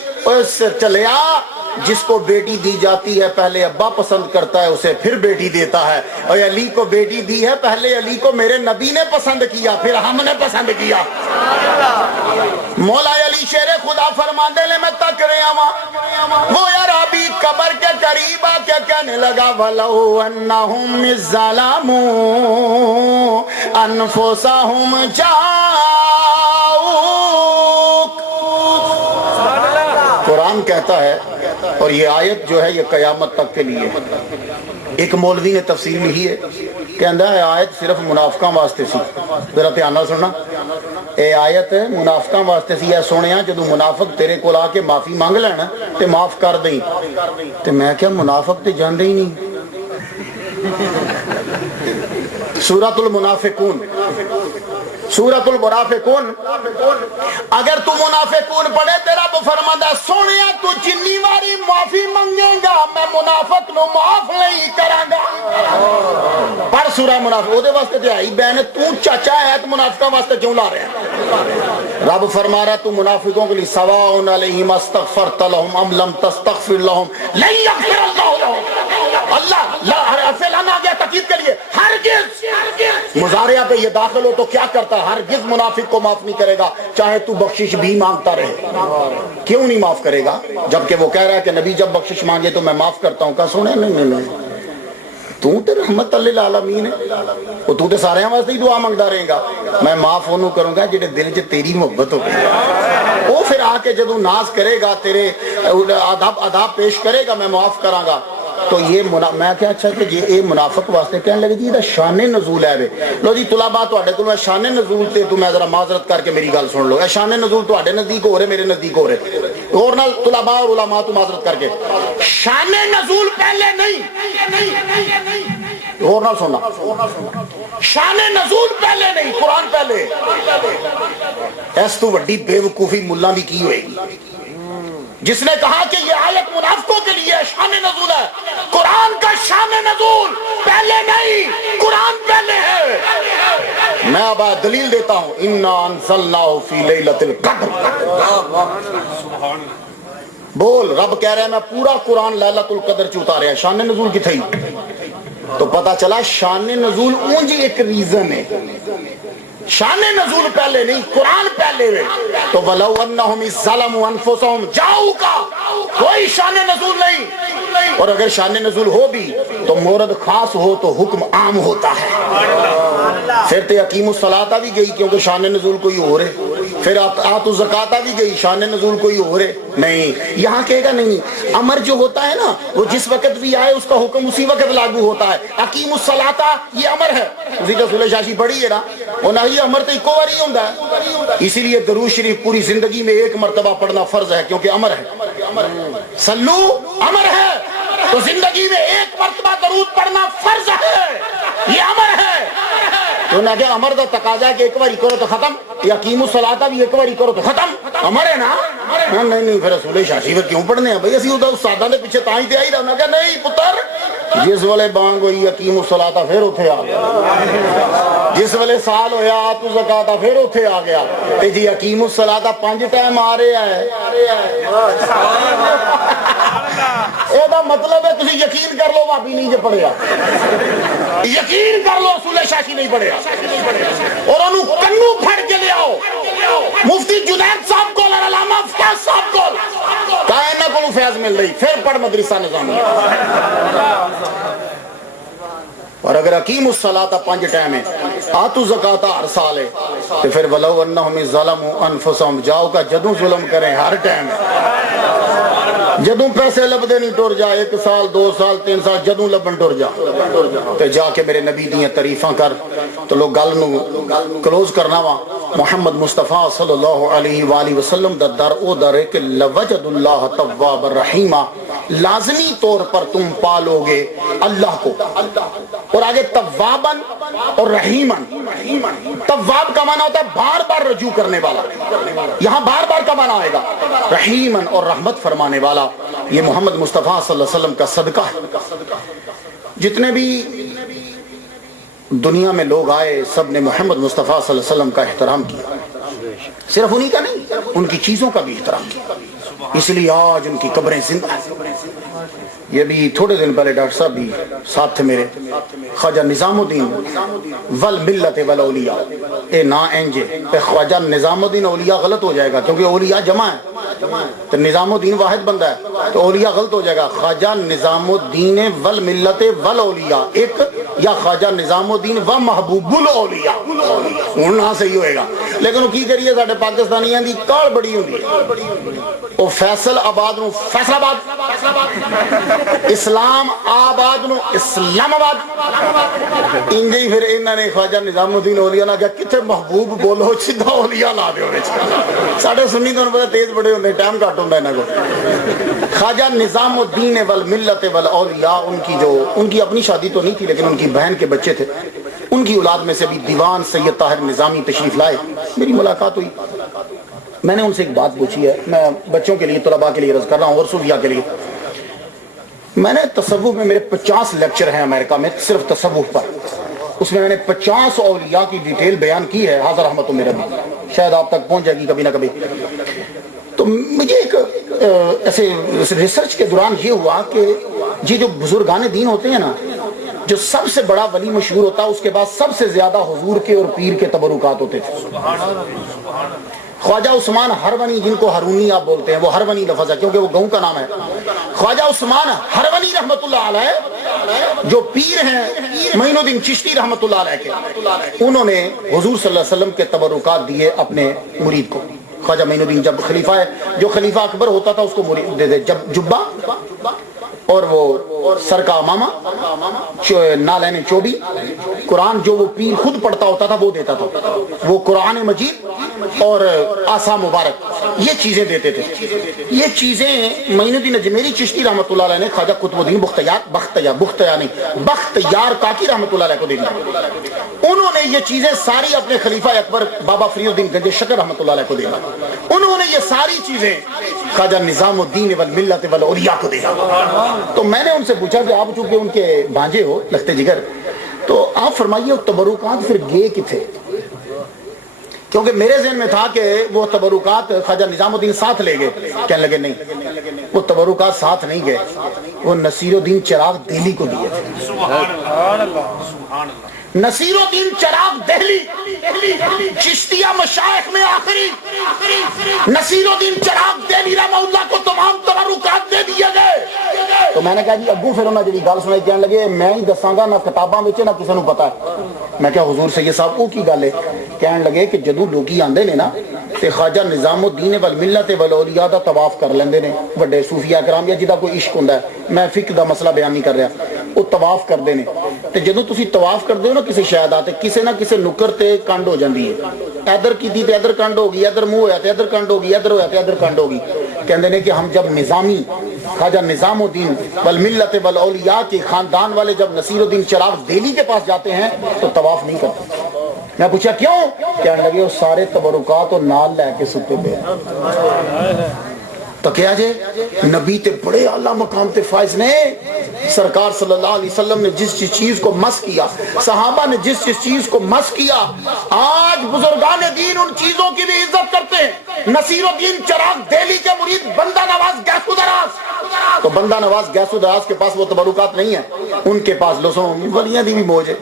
چلیا جس کو بیٹی دی جاتی ہے پہلے ابا پسند کرتا ہے اسے پھر بیٹی دیتا ہے, اور علی کو بیٹی دی ہے پہلے علی کو میرے نبی نے پسند کیا پھر ہم نے پسند کیا. مولا علی شیر خدا فرماندے لے میں تک رہا ہوں وہ یار ابھی قبر کے قریب آ کے کہنے لگا وَلَوْ أَنَّهُمْ ظَلَمُوا أَنفُسَهُمْ جَاءُوكَ. قرآن کہتا ہے, اور یہ آیت جو ہے یہ قیامت تک کے لیے. ایک مولوی نے تفسیر لکھی ہے کہندا ہے آیت صرف منافقاں واسطے سی. ذرا دھیان نال سننا, اے آیت منافقاں واسطے سی. اے سنیا جدو منافق تیرے کول آ کے معافی مانگ لین تے معاف کر دیں, تے میں کیا منافق تے جاندے ہی نہیں. سورۃ المنافقون, سورۃ المنافقون, اگر تو منافقون پڑھے تیرا رب فرماتا سونیا تو جنی واری معافی منگے گا میں منافق نو معاف نہیں کراں گا. پڑھ سورہ منافق, او دے واسطے تے آئی بہن تو چاچا ہے تو منافقاں واسطے کیوں لا رہا ہے؟ رب فرما رہا تو منافقوں کے لیے سواء علیہم استغفرت لهم ام لم تستغفر لهم لن یغفر اللہ لهم. اللہ فعلان آ گیا تاکید کے لیے, ہرگز مضارعہ پہ یہ داخل ہو تو کیا کرتا ہے, ہرگز منافق کو معاف نہیں کرے گا چاہے تو بخشش بھی مانگتا رہے. کیوں نہیں معاف کرے گا جبکہ وہ کہہ رہا ہے کہ نبی جب بخشش مانگے تو میں معاف کرتا ہوں. کہا سونے نہیں تو تے رحمت للعالمین ہے, وہ تو تے سارے واسطے ہی دعا مانگتا رہے گا. میں معاف انہوں کروں گا جڑے دل چ تیری محبت ہو گئی. وہ پھر آ کے جدوں ناز کرے گا تیرے آداب پیش کرے گا میں معاف کراں گا. تو یہ میں کیا اچھا کہ یہ منافق واسطے کہنے لگے جی یہ شان نزول ہے وے. لو جی طلباء تواڈے کول شان نزول تے تو میں ذرا معذرت کر کے میری گل سن لو. اے شان نزول تواڈے نزدیک ہو رہے میرے نزدیک ہو رہے. اور نال طلباء اور علماء تو معذرت کر کے شان نزول پہلے نہیں, اور نال سننا, شان نزول پہلے نہیں قرآن پہلے. اس تو بڑی بے وقوفی ملا بھی کی ہوئے گی جس نے کہا کہ یہ آیت منافقوں کے لیے شان نزول ہے. قرآن کا شان نزول پہلے نہیں, قرآن پہلے ہے. میں اب دلیل دیتا ہوں, انا انزلناہ فی لیلۃ القدر. بول, رب کہہ رہے ہیں میں پورا قرآن لیلۃ القدر چ اتاریا. شان نزول کی تھی تو پتا چلا شان نزول اونج ایک ریزن ہے, شان نزول پہلے نہیں قرآن پہلے ہے. تو وَلَوْ أَنَّهُمْ إِذْ ظَلَمُوا أَنفُسَهُمْ جَاءُوكَ کوئی شان نزول نہیں. اور اگر شان نزول ہو بھی تو مورد خاص ہو تو حکم عام ہوتا ہے. پھر تے اقیم الصلاۃ بھی گئی کیونکہ شان نزول کوئی اور ہے. پھر آت الزکات بھی گئی شان نزول کوئی اور ہے. نہیں, یہاں کہے گا نہیں, امر جو ہوتا ہے نا وہ جس وقت بھی آئے اس کا حکم اسی وقت لاگو ہوتا ہے. اقیم الصلاۃ یہ امر ہے, اسی کا سورہ شاشی پڑھی ہے نا, اور نہ ہی امر تو ایک بار ہی ہوتا ہے. اسی لیے درود شریف پوری زندگی میں ایک مرتبہ پڑھنا فرض ہے کیونکہ امر ہے. سلو امر ہے تو زندگی میں ایک مرتبہ درود پڑھنا فرض ہے, یہ امر ہے. تو نہ کہ امر دا تقاضا ہے کہ ایک بار کرو تو ختم, یا اقیم الصلاۃ بھی ایک بار کرو تو ختم. امر ہے نا, نہیں پھر رسول شاشی پھر کیوں پڑھنے ہیں بھائی, اسی استاداں دے پیچھے تاں ہی تے آئی رہنا کہ نہیں پتر جس ویلے بانگ ہوئی اقیم الصلاۃ پھر اوتھے آ گیا, جس ویلے سال ہویا آت زکات پھر اوتھے آ گیا. تے جی اقیم الصلاۃ 5 ٹائم آ رہا ہے, اے دا مطلب ہے تسی یقین کر لو بھابی نہیں جے پڑھیا, یقین کر لو رسول شاشی نہیں پڑھیا, اور انہوں کنو پھڑ کے لے آؤ مفتی جنید صاحب کو اور علامہ فیاض صاحب کو, کہا انہاں کو فیض مل رہی پھر پڑھ مدرسہ نظامیہ. اور اگر اقیم الصلاۃ 5 ٹائم ہے, آتو زکات ہر سال ہے, تو پھر ولو انہم ظلموا انفسہم جاؤ کا جدوں ظلم کریں ہر ٹائم ہے. جدوں پیسے لبدے نہیں ٹر جا 1 سال 2 سال 3 سال جدوں لبن ٹر جا تے جا کے میرے نبی دیاں تعریفاں کر تو لوگ گل نو کلوز کرنا وا محمد مصطفیٰ صلی اللہ علیہ وآلہ وسلم دا در او در ہے کہ لوجد اللہ تواب الرحیم، لازمی طور پر تم پالو گے اللہ کو، اور آگے توابن اور رحیمن، تواب کا معنی ہوتا ہے بار بار رجوع کرنے والا، یہاں بار بار کا معنی آئے گا، رحیمن اور رحمت فرمانے والا۔ یہ محمد مصطفیٰ صلی اللہ علیہ وسلم کا صدقہ ہے۔ جتنے بھی دنیا میں لوگ آئے سب نے محمد مصطفیٰ صلی اللہ علیہ وسلم کا احترام کیا، صرف انہی کا نہیں، ان کی چیزوں کا بھی احترام کیا، اس لیے آج ان کی قبریں زندہ ہیں۔ یہ بھی تھوڑے دن پہلے ڈاکٹر صاحب بھی ساتھ تھے میرے، خواجہ نظام الدین والملت والاولیاء، اے نا اینجے پہ خواجہ نظام الدین اولیاء غلط ہو جائے گا کیونکہ اولیاء جمع ہے، تو نظام الدین واحد بندہ ہے تو اولیاء غلط ہو جائے گا۔ خواجہ نظام الدین والملت والاولیاء ایک، یا خواجہ نظام الدین و محبوب الاولیاء، سننا صحیح ہوئے گا، لیکن وہ کی کریے ساڈے پاکستانیاں دی کاڑ بڑی ہوندی ہے، وہ فیصل آباد نو فیصل آباد، اسلام آباد نو اسلام آباد، انجے ہی پھر انہوں نے خواجہ نظام الدین اولیاء نہ کہا کتنے محبوب بولو سیدھا اولیاء لا دیو وچ، ساڈے سنی تو پتہ تیز بڑے ہوندے ٹائم گھٹ ہوندا انہاں کو۔ خواجہ نظام الدین والملت والاولیاء، ان کی اپنی شادی تو نہیں تھی لیکن ان کی بہن کے بچے تھے، ان کی اولاد میں سے بھی دیوان سید طاہر نظامی تشریف لائے، میری ملاقات ہوئی، میں نے ان سے ایک بات پوچھی ہے، میں بچوں کے لیے طلباء کے لیے عرض کر رہا ہوں اور صوفیاء کے لیے، میں نے تصوف میں میرے 50 لیکچر ہیں امریکہ میں صرف تصوف پر، اس میں نے 50 اولیاء کی ڈیٹیل بیان کی ہے، حاضر رحمت میرا بھی شاید آپ تک پہنچ جائے گی کبھی نہ کبھی۔ تو مجھے ایک ایسے ریسرچ کے دوران یہ ہوا کہ یہ جو بزرگان دین ہوتے ہیں نا، جو سب سے بڑا ولی مشہور ہوتا ہے اس کے بعد سب سے زیادہ حضور کے اور پیر کے تبرکات ہوتے تھے۔ خواجہ عثمان ہرونی، جن کو ہرونی آپ بولتے ہیں، وہ ہرونی لفظ ہے کیونکہ وہ گاؤں کا نام ہے، خواجہ عثمان ہرونی رحمت اللہ علیہ جو پیر ہیں معین الدین چشتی رحمت اللہ علیہ کے، انہوں نے حضور صلی اللہ علیہ وسلم کے تبرکات دیے اپنے مرید کو۔ خواجہ معین الدین جب خلیفہ ہے، جو خلیفہ اکبر ہوتا تھا اس کو مرید دے دے، جب جبہ اور وہ سر کا امامہ، نالین چوبی، قرآن جو وہ پیر خود پڑھتا ہوتا تھا وہ دیتا تھا، وہ قرآن مجید اور آسا مبارک یہ چیزیں دیتے تھے۔ یہ چیزیں معین الدین اجمیری چشتی رحمۃ اللہ علیہ نے خواجہ قطب الدین بختیار کاکی رحمۃ اللہ علیہ کو دے دیا، انہوں نے یہ چیزیں ساری اپنے خلیفہ اکبر بابا فرید الدین گنج شکر رحمۃ اللہ علیہ کو دے دیا، انہوں نے یہ ساری چیزیں خواجہ نظام الدین والملت والاولیاء کو دے دیا۔ تو میں نے ان سے پوچھا کہ آپ چونکہ ان کے بھانجے ہو لخت جگر، تو آپ فرمائیے وہ تبرکات پھر گئے کتھے؟ کیونکہ میرے ذہن میں تھا کہ وہ تبرکات خواجہ نظام الدین ساتھ لے گئے، کہنے لگے نہیں، وہ تبرکات ساتھ نہیں گئے، وہ نصیر الدین چراغ دہلی کو دیے تھے۔ نصیر الدین چراغ دہلی چشتیہ مشائخ میں آخری نصیر الدین چراغ دہلی رحمہ اللہ کو تمام تبرکات دے دیے گئے۔ تو میں نے کہا جی ابو پھر انہوں نے جی گل سنائی، کہنے لگے میں ہی دساں گا، نہ کتاباں وچ نہ کسی نو پتہ ہے۔ میں کہا حضور سید صاحب وہ کی گل ہے؟ کہنے لگے کہ جدوں لوگی آندے نے نا تے خواجہ نظام الدین والملت والاولیاء دا طواف کر لیندے نے، بڑے صوفیاء کرام یا جدا کوئی عشق ہوندا ہے، میں فقہ دا مسئلہ بیان نہیں کر رہا، وہ طواف کردے نے، تے جدوں تسی طواف کردے ہو نا کسی شے دا تے کسے نہ کسے نکر تے کنڈ ہو جاندی ہے، ادھر کیتی تے ادھر کنڈ ہو گئی، ادھر منہ ہویا تے ادھر کنڈ ہو گئی، ادھر ہویا تے ادھر کنڈ ہو گئی۔ کہندے نے کہ ہم جب نظامی خواجہ نظام الدین والملت والاولیاء کے خاندان والے جب نصیر الدین چراغ دہلی کے پاس جاتے ہیں تو طواف نہیں کرتے۔ میں پوچھا کیوں؟ کہنے لگے وہ سارے تبرکات اور نال لے کے ستے پہ۔ تو کیا جے نبی تے بڑے اعلیٰ مقام تے فائز نے، سرکار صلی اللہ علیہ وسلم نے جس چیز کو مس کیا، صحابہ نے جس چیز کو مس کیا، آج بزرگان دین ان چیزوں کی بھی عزت کرتے ہیں۔ نصیر الدین چراغ دہلی کے مرید بندہ نواز گیسو دراز، تو بندہ نواز گیسو دراز کے پاس وہ تبرکات نہیں ہیں، ان کے پاس لوسوں ولیاں دی بھی موج ہے۔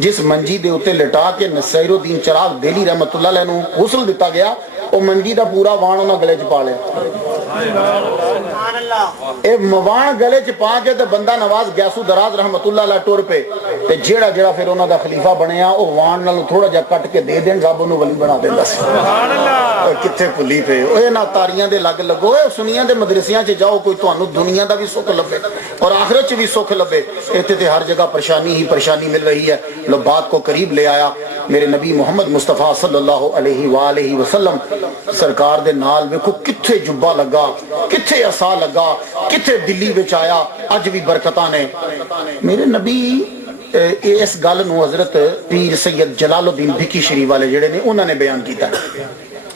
جس منجی دے اتے لٹا کے نصیر الدین چراغ دہلی رحمت اللہ علیہ نو غسل دیتا گیا، وہ منجی دا پورا وان انہاں گلے چ پا لیا اے موان گلے چ پا کے تے بندہ نواز گیسو دراز رحمت اللہ علیہ ٹر پہ تے جیڑا پھر انہاں دا خلیفہ بنیا او وان نال تھوڑا جا کٹ کے دے دین رب انہوں ولی بنا دیندا سی سبحان اللہ کتھے بھلی پے اوے نا تاریاں دے لگ لگو اے سنیاں دے مدرسیاں چ جاؤ کوئی تانوں دنیا دا بھی سکھ لبے اور آخرت چ بھی سکھ لبے ایتھے تے ہر جگہ پریشانی ہی پریشانی مل رہی ہے لو بات کو قریب لے آیا میرے نبی محمد مصطفیٰ صلی اللہ علیہ وآلہ وسلم سرکار دے نال ویکھو کتھے جبہ لگا کتھے عصا لگا کتھے دلی وچ آیا اج بھی برکتاں نے میرے نبی اس گل نو حضرت پیر سید جلال الدین بھکی شریف والے جڑے نے انہوں نے بیان کیتا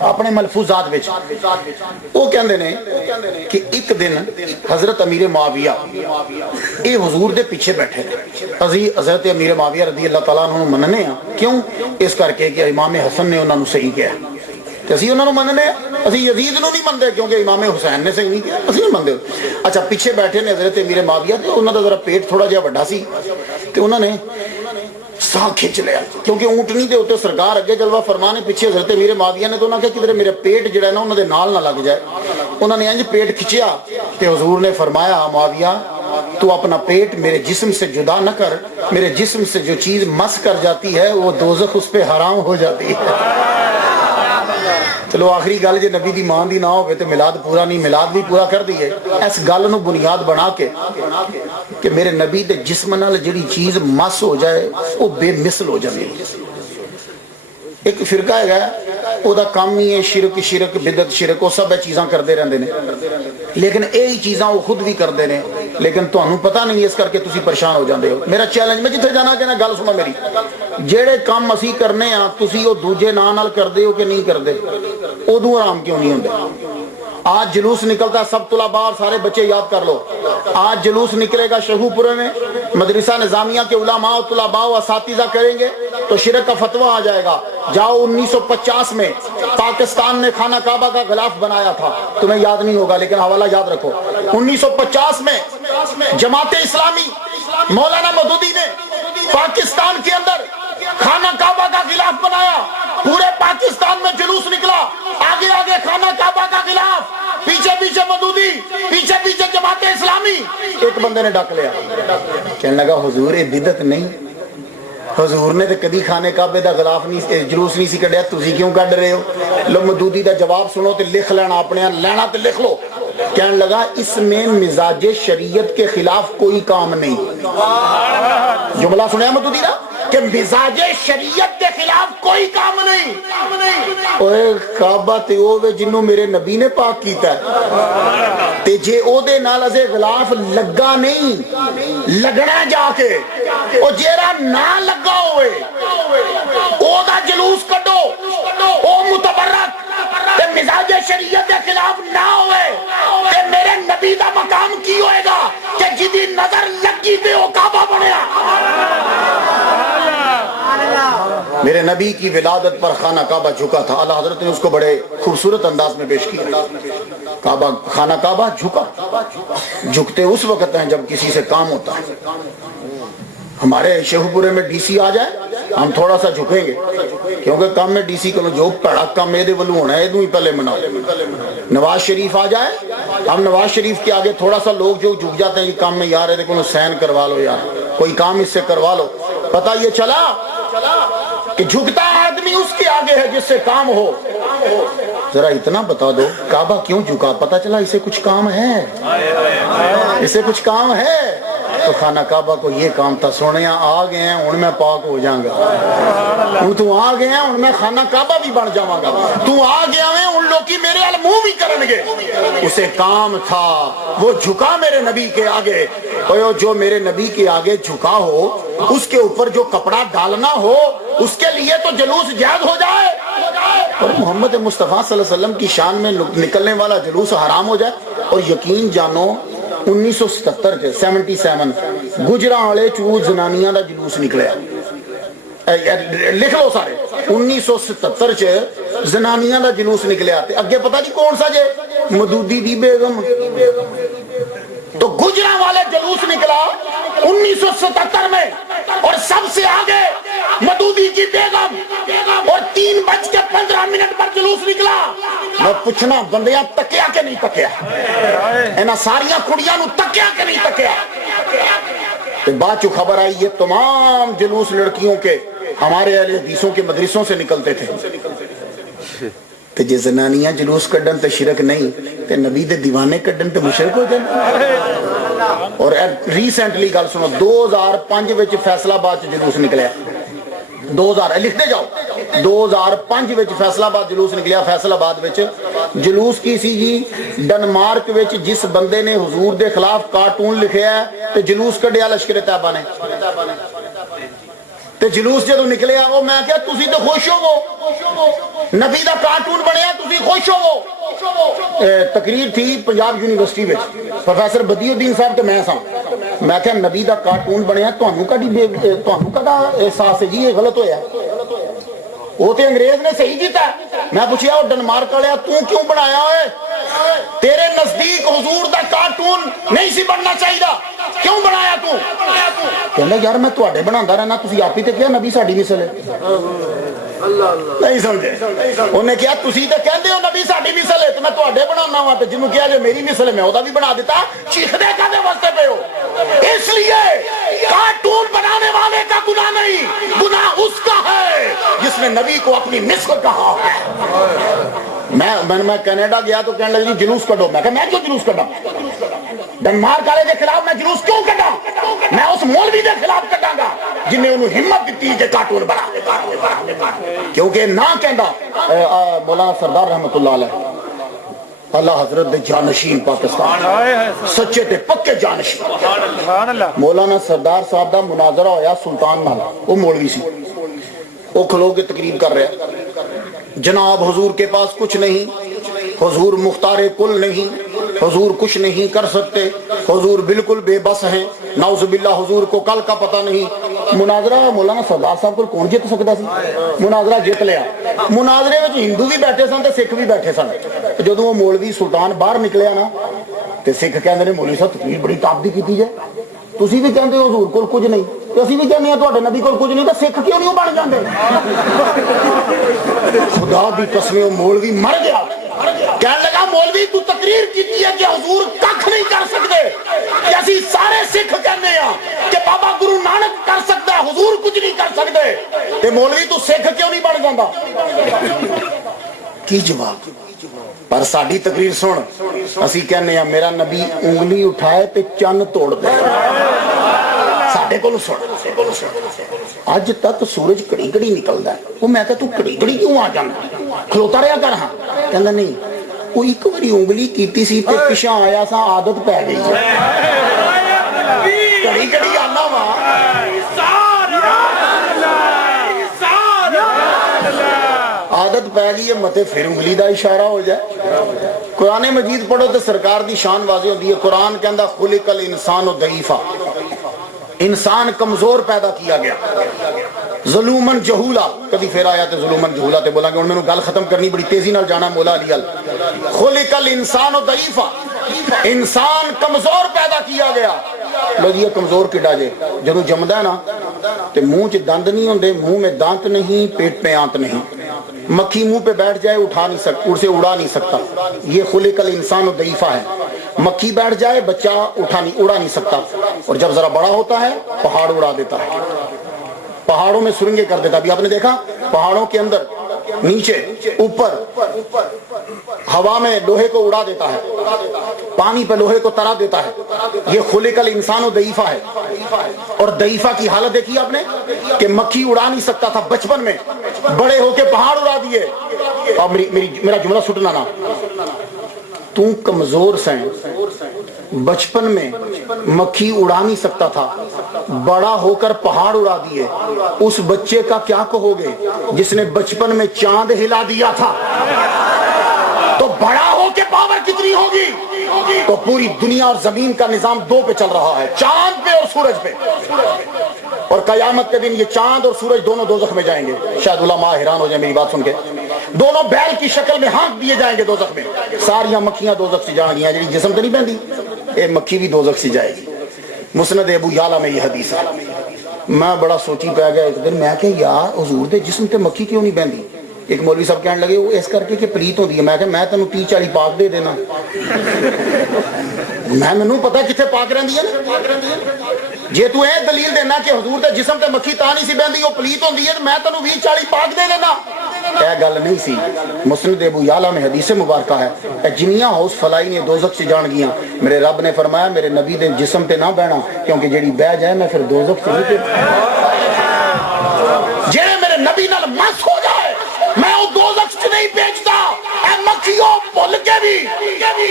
اپنے ملفوظات وچ وہ کہندے نے کہ ایک دن حضرت امیر معاویہ اے حضور دے پیچھے بیٹھے تھے حضرت امیر معاویہ رضی اللہ تعالیٰ عنہ مننے ہیں کیوں اس کر کے کہ امام حسن نے انہوں نے صحیح کیا تے اسی انہوں نے مننے اسی یزید نو نہیں مندے کیونکہ امام حسین نے صحیح نہیں کیا اسی نہیں مندے اچھا پیچھے بیٹھے نے حضرت امیر معاویہ تے انہوں دا ذرا پیٹ تھوڑا جہا بڑا سی تے انہوں نے سا کھچ لیا کیونکہ اونٹنی دے ہوتے سرکار اگے جلوہ فرمانے پیچھے حضرت امیر معاویہ نے تو انہوں نے کہا کدھر میرے پیٹ جڑا ہے نا انہوں دے نال نہ لگ جائے انہوں نے انج پیٹ کھچیا تے حضور نے فرمایا معاویہ تو اپنا پیٹ میرے جسم سے جدا نہ کر میرے جسم سے جو چیز مس کر جاتی ہے وہ دوزخ اس پہ حرام ہو جاتی ہے چلو آخری گل جے نبی دی مان دی نہ ہوئے تو میلاد پورا نہیں میلاد بھی پورا کر دیئے اس گل نو بنیاد بنا کے کہ میرے نبی دے جسم نال جڑی چیز مس ہو جائے وہ بے مثل ہو جائے ایک فرقہ ہے او دا کام ہی ہے شرک بدعت شرک وہ سب چیزاں کردے رہندے نے لیکن یہی چیزاں وہ خود بھی کردے نے لیکن تانوں پتہ نہیں اس کر کے تسی پریشان ہو جاندے ہو میرا چیلنج میں جتھے جانا کہ نا گل سنو میری جیڑے کام اسی کرنے ہیں تسی وہ دوجے نا نال کردے ہو کہ نہیں کردے ادوں آرام کیوں نہیں ہوندے آج جلوس نکلتا ہے سب طلباء اور سارے بچے یاد کر لو آج جلوس نکلے گا شہو پورے میں مدرسہ نظامیہ کے علماء و طلباء و اساتذہ کریں گے تو شرک کا فتویٰ آ جائے گا جاؤ 1950 میں پاکستان نے خانہ کعبہ کا غلاف بنایا تھا تمہیں یاد نہیں ہوگا لیکن حوالہ یاد رکھو 1950 میں جماعت اسلامی مولانا مودودی نے پاکستان کے اندر خانہ کعبہ کا غلاف بنایا پورے پاکستان میں جلوس نکلا آگے آگے خانہ کعبہ کا غلاف پیچھے پیچھے مودودی پیچھے پیچھے جماعت اسلامی ایک بندے نے ڈاک لیا کہنے لگا حضور یہ بدعت نہیں حضور نے تو کدی خانے کعبے دا غلاف نہیں جلوس نہیں سی کڈیا تسی کیوں کڈ رہے ہو لو مودودی دا جواب سنو تے لکھ لینا اپنے لینا تے لکھ لو کہنے لگا اس میں مزاج شریعت کے خلاف کوئی کام نہیں جملہ سنیا مودودی دا کہ مزاج شریعت کے خلاف کوئی کام نہیں اوے کعبہ تے اوے جنوں میرے نبی نے پاک کیتا ہے تے جے او دے نال ازے غلاف لگا نہیں لگنا جا کے او جیرا نہ لگا ہوئے او دا جلوس کڈو او متبرک تے مزاج شریعت کے خلاف نہ ہوئے تے میرے نبی دا مقام کی ہوئے گا کہ جدی نظر لگی تے او کعبہ بنیا میرے نبی کی ولادت پر خانہ کعبہ جھکا تھا اللہ حضرت نے اس کو بڑے خوبصورت انداز میں پیش کیا کعبہ خانہ کعبہ جھکا جھکتے اس وقت ہیں جب کسی سے کام ہوتا ہے ہمارے شیخو پورے میں ڈی سی آ جائے ہم تھوڑا سا جھکیں گے کیونکہ کام میں ڈی سی کو جو پڑا کام میرے ولو ہونا ہے ہی پہلے مناؤ نواز شریف آ جائے ہم نواز شریف کے آگے تھوڑا سا لوگ جو جھک جاتے ہیں یہ کام میں یار ہے دیکھو سین کروا لو یار کوئی کام اس سے کروا لو پتہ یہ چلا کہ جھکتا آدمی اس کے آگے ہے جس سے کام ہو ذرا اتنا بتا دو کعبہ کیوں جھکا پتہ چلا اسے کچھ کام ہے اسے کچھ کام ہے تو خانہ کعبہ کو یہ کام تھا سونیاں آ گئے ہیں ان میں پاک ہو جاؤں گا ان تو آ گئے ہیں ان میں خانہ کعبہ بھی بن جاؤں گا تو آ گیا ہے ان لوگ کی میرے علموں بھی کرن گے اسے کام تھا وہ جھکا میرے نبی کے آگے جو میرے نبی کے آگے جھکا ہو اس کے اوپر جو کپڑا ڈالنا ہو اس کے لیے تو جلوس جائز ہو جائے اور محمد مصطفیٰ صلی اللہ علیہ وسلم کی شان میں نکلنے والا جلوس حرام ہو جائے اور یقین جانو 1977 کے 77 گجرا والے چوز زنانیاں دا جلوس نکلے لکھ لو سارے 1977 چ زنانیاں دا جلوس نکلے آتے اگے پتہ نہیں کون سا جے مودودی دی بیگم تو گجرا والے جلوس نکلا 1977 میں اور سب سے آگے مودودی کی بیگم اور 3:15 منٹ پر جلوس نکلا میں پوچھنا بندیاں تکیا کہ نہیں تکیا اینا ساریاں کڑیاں نو تکیا کہ نہیں تکیا بعد جو خبر آئی یہ تمام جلوس لڑکیوں کے ہمارے اہل حدیثوں کے مدرسوں سے نکلتے تھے تے جے زنانیاں جلوس کڈن تے شرک نہیں تے نبی دے دیوانے کڈن تے مشرک ہو جائیں اور ریسنٹلی گل سنو 2005 وچ فیصلہ آباد جلوس نکلیا 2000 لکھتے جاؤ 2005 وچ فیصلہ آباد جلوس نکلیا فیصلہ آباد وچ جلوس کی سی جی ڈنمارک وچ جس بندے نے حضور دے خلاف کارٹون لکھیا ہے تے جلوس کڈیا لشکر طیبہ نے تے جلوس جدوں نکلیا وہ میں کہا تسی تے خوش ہو نبی دا کارٹون بنیا تسی خوش ہو تقریر تھی پنجاب یونیورسٹی میں پروفیسر بدی الدین صاحب تے میں کہا نبی دا کارٹون بنیا تانوں کدا احساس ہے جی یہ غلط ہویا وہ تے انگریز نے صحیح کیتا میں پوچھیا وہ ڈنمارک والے تو کیوں بنایا ہے تیرے نزدیک حضور دا کارٹون نہیں سی بننا چاہیے کیوں بنایا تو کہنا یار میں تواڈے بناوندا رہنا تسی آپ ہی تے کیا نبی ساڈی مثل ہے نہیں سمجھے انہوں نے کہا تسی تے کہندے ہو نبی ساڈی مثل ہے تے میں تواڈے بنانا ہوا تے جنوں کہا جو میری مثل ہے میں اودا بھی بنا دیتا چیخدے کدے واسطے پے ہو اس لیے کارٹون بنانے والے کا گناہ نہیں گناہ اس کا ہے جس نے نبی کو اپنی مثل کہا ہے میں کینیڈا گیا تو کہنے لگی جلوس کڈو میں کہا میں کیوں جلوس کڈا ڈنمارک والے کے خلاف میں جلوس کیوں کڈا میں اس مولوی دے خلاف کڈاں گا جن نے انہوں ہمت دیتی کہ کارٹون بنا کیونکہ نہ کہندا مولانا سردار رحمت اللہ علیہ اللہ حضرت دے جانشین پاکستان سچے تے پکے جانشین مولانا سردار صاحب دا مناظرہ ہویا سلطان نال وہ مولوی سی وہ کھلو کے تقریر کر رہے جناب حضور کے پاس کچھ نہیں حضور مختار کل نہیں حضور کچھ نہیں کر سکتے حضور بالکل بے بس ہیں نعوذ باللہ حضور کو کل کا پتہ نہیں مناظرہ مولانا سردار صاحب کو کون جیت سکتا سی مناظرہ جیت لیا مناظرے وچ ہندو بھی بیٹھے سن تے سکھ بھی بیٹھے سن جدوں وہ مولوی سلطان باہر نکلیا نا تے سکھ کہندے نے مولوی صاحب تقریر بڑی ٹاپ دی کیتی جائے تسی بھی کہندے ہو حضور کول کچھ نہیں تے اسی بھی کہندے ہاں تواڈے نبی کول کچھ نہیں تے سکھ کیوں نہیں بن جاندے خدا دی قسم وہ مولوی مر گیا کہنے لگا مولوی تو تقریر کیتی ہے کہ حضور ککھ نہیں کر سکتے کہ اسی سارے سکھ کہنے ہیں کہ بابا گرو نانک کر سکتا ہے حضور کچھ نہیں کر سکتے تے مولوی تو سکھ کیوں نہیں بن جاندا کی جواب پر ساڈی تقریر سن اسی کہنے ہیں میرا نبی انگلی اٹھائے تے چن توڑ دے ساڈے کولوں سن اج تک سورج کڑی کڑی نکلدا ہے وہ میں کہ تو کڑی کڑی کیوں آ جاندا کھلوتا رہیا کر ہاں کہندا نہیں وہ ایک باری انگلی کیتی سی تے پیچھے آیا سا عادت پے گئی کڑی کڑی آنا وا عادت پہ گئی ہے متے پھر انگلی دا اشارہ ہو جائے قرآن مجید پڑھو تو سرکار دی شان واضح ہوتی ہے قرآن کہندا خلق الانسان ضعیفا انسان کمزور پیدا کیا گیا ظلومن جہولا کبھی پھر آیا تے ظلومن جہولا تے بولا کہ انہوں نے گل ختم کرنی بڑی تیزی نال جانا مولا علی خلق الانسان ضعیفا انسان کمزور پیدا کیا گیا لو جی کمزور کڈا جے جدوں جمدا ہے نا تے منہ چ دند نہیں ہوندے منہ میں دانت نہیں پیٹ میں آنت نہیں مکھی منہ پہ بیٹھ جائے اٹھا نہیں سکتا اسے اڑا نہیں سکتا یہ خلق الانسان ضعیفا ہے مکھی بیٹھ جائے بچہ اڑا نہیں سکتا اور جب ذرا بڑا ہوتا ہے پہاڑ اڑا دیتا ہے پہاڑوں میں سرنگیں کر دیتا ابھی آپ نے دیکھا پہاڑوں کے اندر نیچے اوپر ہوا میں لوہے کو اڑا دیتا ہے پانی پہ لوہے کو ترا دیتا ہے یہ خلق الانسان ضعیفا ہے اور ضعیفا کی حالت دیکھی آپ نے کہ مکھی اڑا نہیں سکتا تھا بچپن میں بڑے ہو کے پہاڑ اڑا دیے اور میرا جملہ سٹنا نا تو کمزور سے بچپن میں مکھی اڑا نہیں سکتا تھا بڑا ہو کر پہاڑ اڑا دیے اس بچے کا کیا کہو گے جس نے بچپن میں چاند ہلا دیا تھا تو بڑا ہو کے پاور کتنی ہوگی تو پوری دنیا اور زمین کا نظام دو پہ چل رہا ہے چاند پہ اور سورج پہ اور قیامت کے دن یہ چاند اور سورج دونوں دوزخ میں جائیں گے شاید علماء حیران ہو جائیں میری بات سن کے دونوں بیل کی شکل میں ہانک دیے جائیں گے دوزخ میں ساریاں مکھیاں دوزخ سے جان گیا جی جسم تو نہیں پہنتی اے مکھی بھی دوزخ سے جائے گی مسند ابو یعلا میں یہ حدیث ہے میں بڑا سوچی پہ گیا ایک دن میں کہ یار حضور دے جسم تے مکھی کیوں نہیں بہندی ایک مولوی صاحب کہنے لگے وہ اس کر کے کہ پلیت ہوندی ہے. میں کہ میں تینوں 30-40 پاک دے دینا, میں پتا کتنے پاک رہندی ہے. جے تو اے دلیل دینا کہ حضور دے جسم تے مکھی تا نہیں سی بہندی وہ پلیت ہوندی ہے, میں تینوں 20-40 پاک دے دینا. اے گل نہیں سی. مسند ابو یعلا میں حدیث مبارکہ ہے, اے جنیاں ہاؤس فلائی نے دوزخ سے جان گیاں, میرے رب نے فرمایا میرے نبی دے جسم تے نہ بہنا, کیونکہ جیڑی بہ جائے میں پھر دوزخ سے نہیں. جڑے میرے نبی نال مس ہو جائے میں وہ دوزخ سے نہیں بھیجتا. اے مکھیوں بھول کے بھی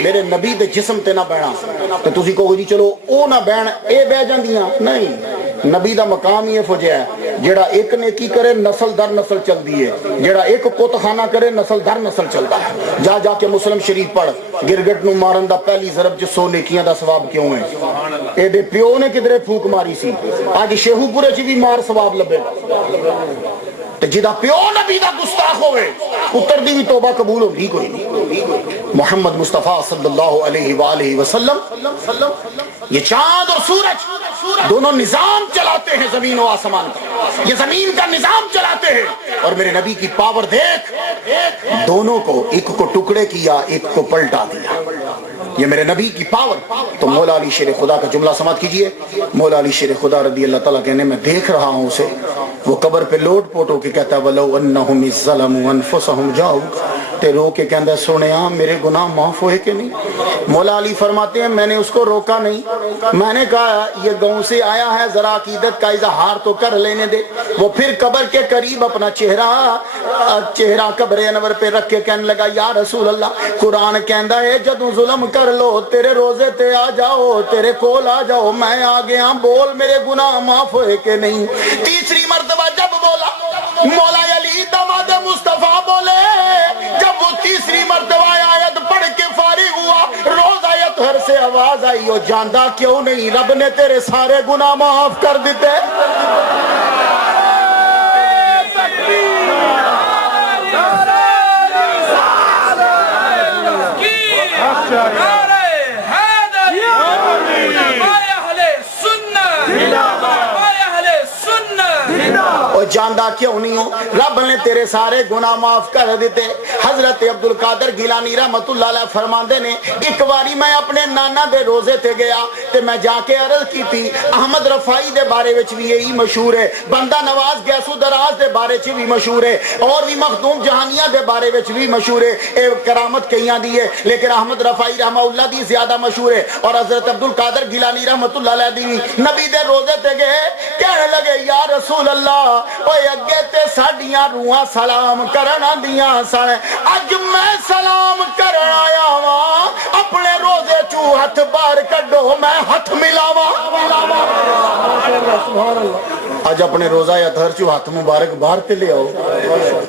میرے نبی دے جسم تے نہ بہنا. تو تسی کہو جی چلو او نہ بہن اے بہ جاندیاں, نہیں. نبی دا مقام یہ فوجیا ہے, جڑا ایک نیکی کرے نسل در نسل چل دی ہے, جڑا ایک کتخانہ کرے نسل در نسل چلتا ہے. جا جا کے مسلم شریف پڑھ, گرگٹ نو مارن دا پہلی ضرب چ 100 نیکیاں دا ثواب کیوں ہے. اے دے پیو نے کدھرے پھوک ماری سی, اج شیہو پورے چ بھی مار ثواب لبے. تے جدا پیو نبی دا گستاخ ہوئے پتر دی بھی توبہ قبول ہوگی کوئی نہیں. محمد مصطفیٰ صلی اللہ علیہ وآلہ وسلم یہ چاند اور سورج دونوں نظام چلاتے ہیں زمین و آسمان کا, یہ زمین کا نظام چلاتے ہیں. اور میرے نبی کی پاور دیکھ, دونوں کو, ایک کو ٹکڑے کیا ایک کو پلٹا دیا. یہ میرے نبی کی پاور. تو مولا علی شیر خدا کا جملہ سماعت کیجئے. مولا علی شیر خدا رضی اللہ تعالیٰ کہنے میں دیکھ رہا ہوں اسے, وہ قبر پہ لوٹ پوٹ ہو کے کہتا ہے وَلَوْ أَنَّهُمْ إِذْ ظَلَمُوا أَنفُسَهُمْ جَاءُوكَ, تے رو کے کہندہ سنیا میرے گناہ معاف ہوئے کہ نہیں. مولا علی فرماتے ہیں میں نے اس کو روکا نہیں, میں نے کہا یہ گاؤں سے آیا ہے ذرا عقیدت کا اظہار تو کر لینے دے. وہ پھر قبر کے قریب اپنا چہرہ قبر انور پہ رکھ کے کہنے لگا یا رسول اللہ, قرآن کہندہ ہے جدوں ظلم کر لو تیرے روزے تے آ جاؤ, تیرے کول آ جاؤ, میں آ گیا, بول میرے گناہ معاف ہوئے کہ نہیں. تیسری مرتبہ جب بولا مولا علی داماد مصطفیٰ بولے, جب وہ تیسری مرتبہ آیت پڑھ کے فارغ ہوا, روز آیت ہر سے آواز آئی ہو جاندہ کیوں نہیں رب نے تیرے سارے گناہ معاف کر دیتے. جاندہ کیوں نہیں ہو, رب نے تیرے سارے گناہ معاف کر دیتے. حضرت عبدالقادر گیلانی رحمت اللہ علیہ فرماندے نے ایک باری میں اپنے نانا دے روزے تے گیا تے میں جا کے عرض کی تھی. احمد رفائی دے بارے وچ بھی یہی مشہور ہے, بندہ نواز گیسو دراز دے بارے چ بھی مشہور ہے, اور بھی مخدوم جہانیہ دے بارے وچ بھی مشہور ہے. اے کرامت کئیاں دی ہے لیکن احمد رفائی رحمہ اللہ دی زیادہ مشہور ہے. اور حضرت عبدالقادر گیلانی رحمت اللہ علیہ دی نبی دے روزے تے گئے, کہنے لگے یا رسول اللہ اوے اگے تے ساڈیاں روحاں سلام کرن آندیاں سن, اج میں سلام کرن آیا واں, اپنے روزے چوں ہتھ باہر کڈو میں ہتھ ملاواں. اج اپنے روزہ یا دھر چوں ہتھ مبارک باہر تے لے آؤ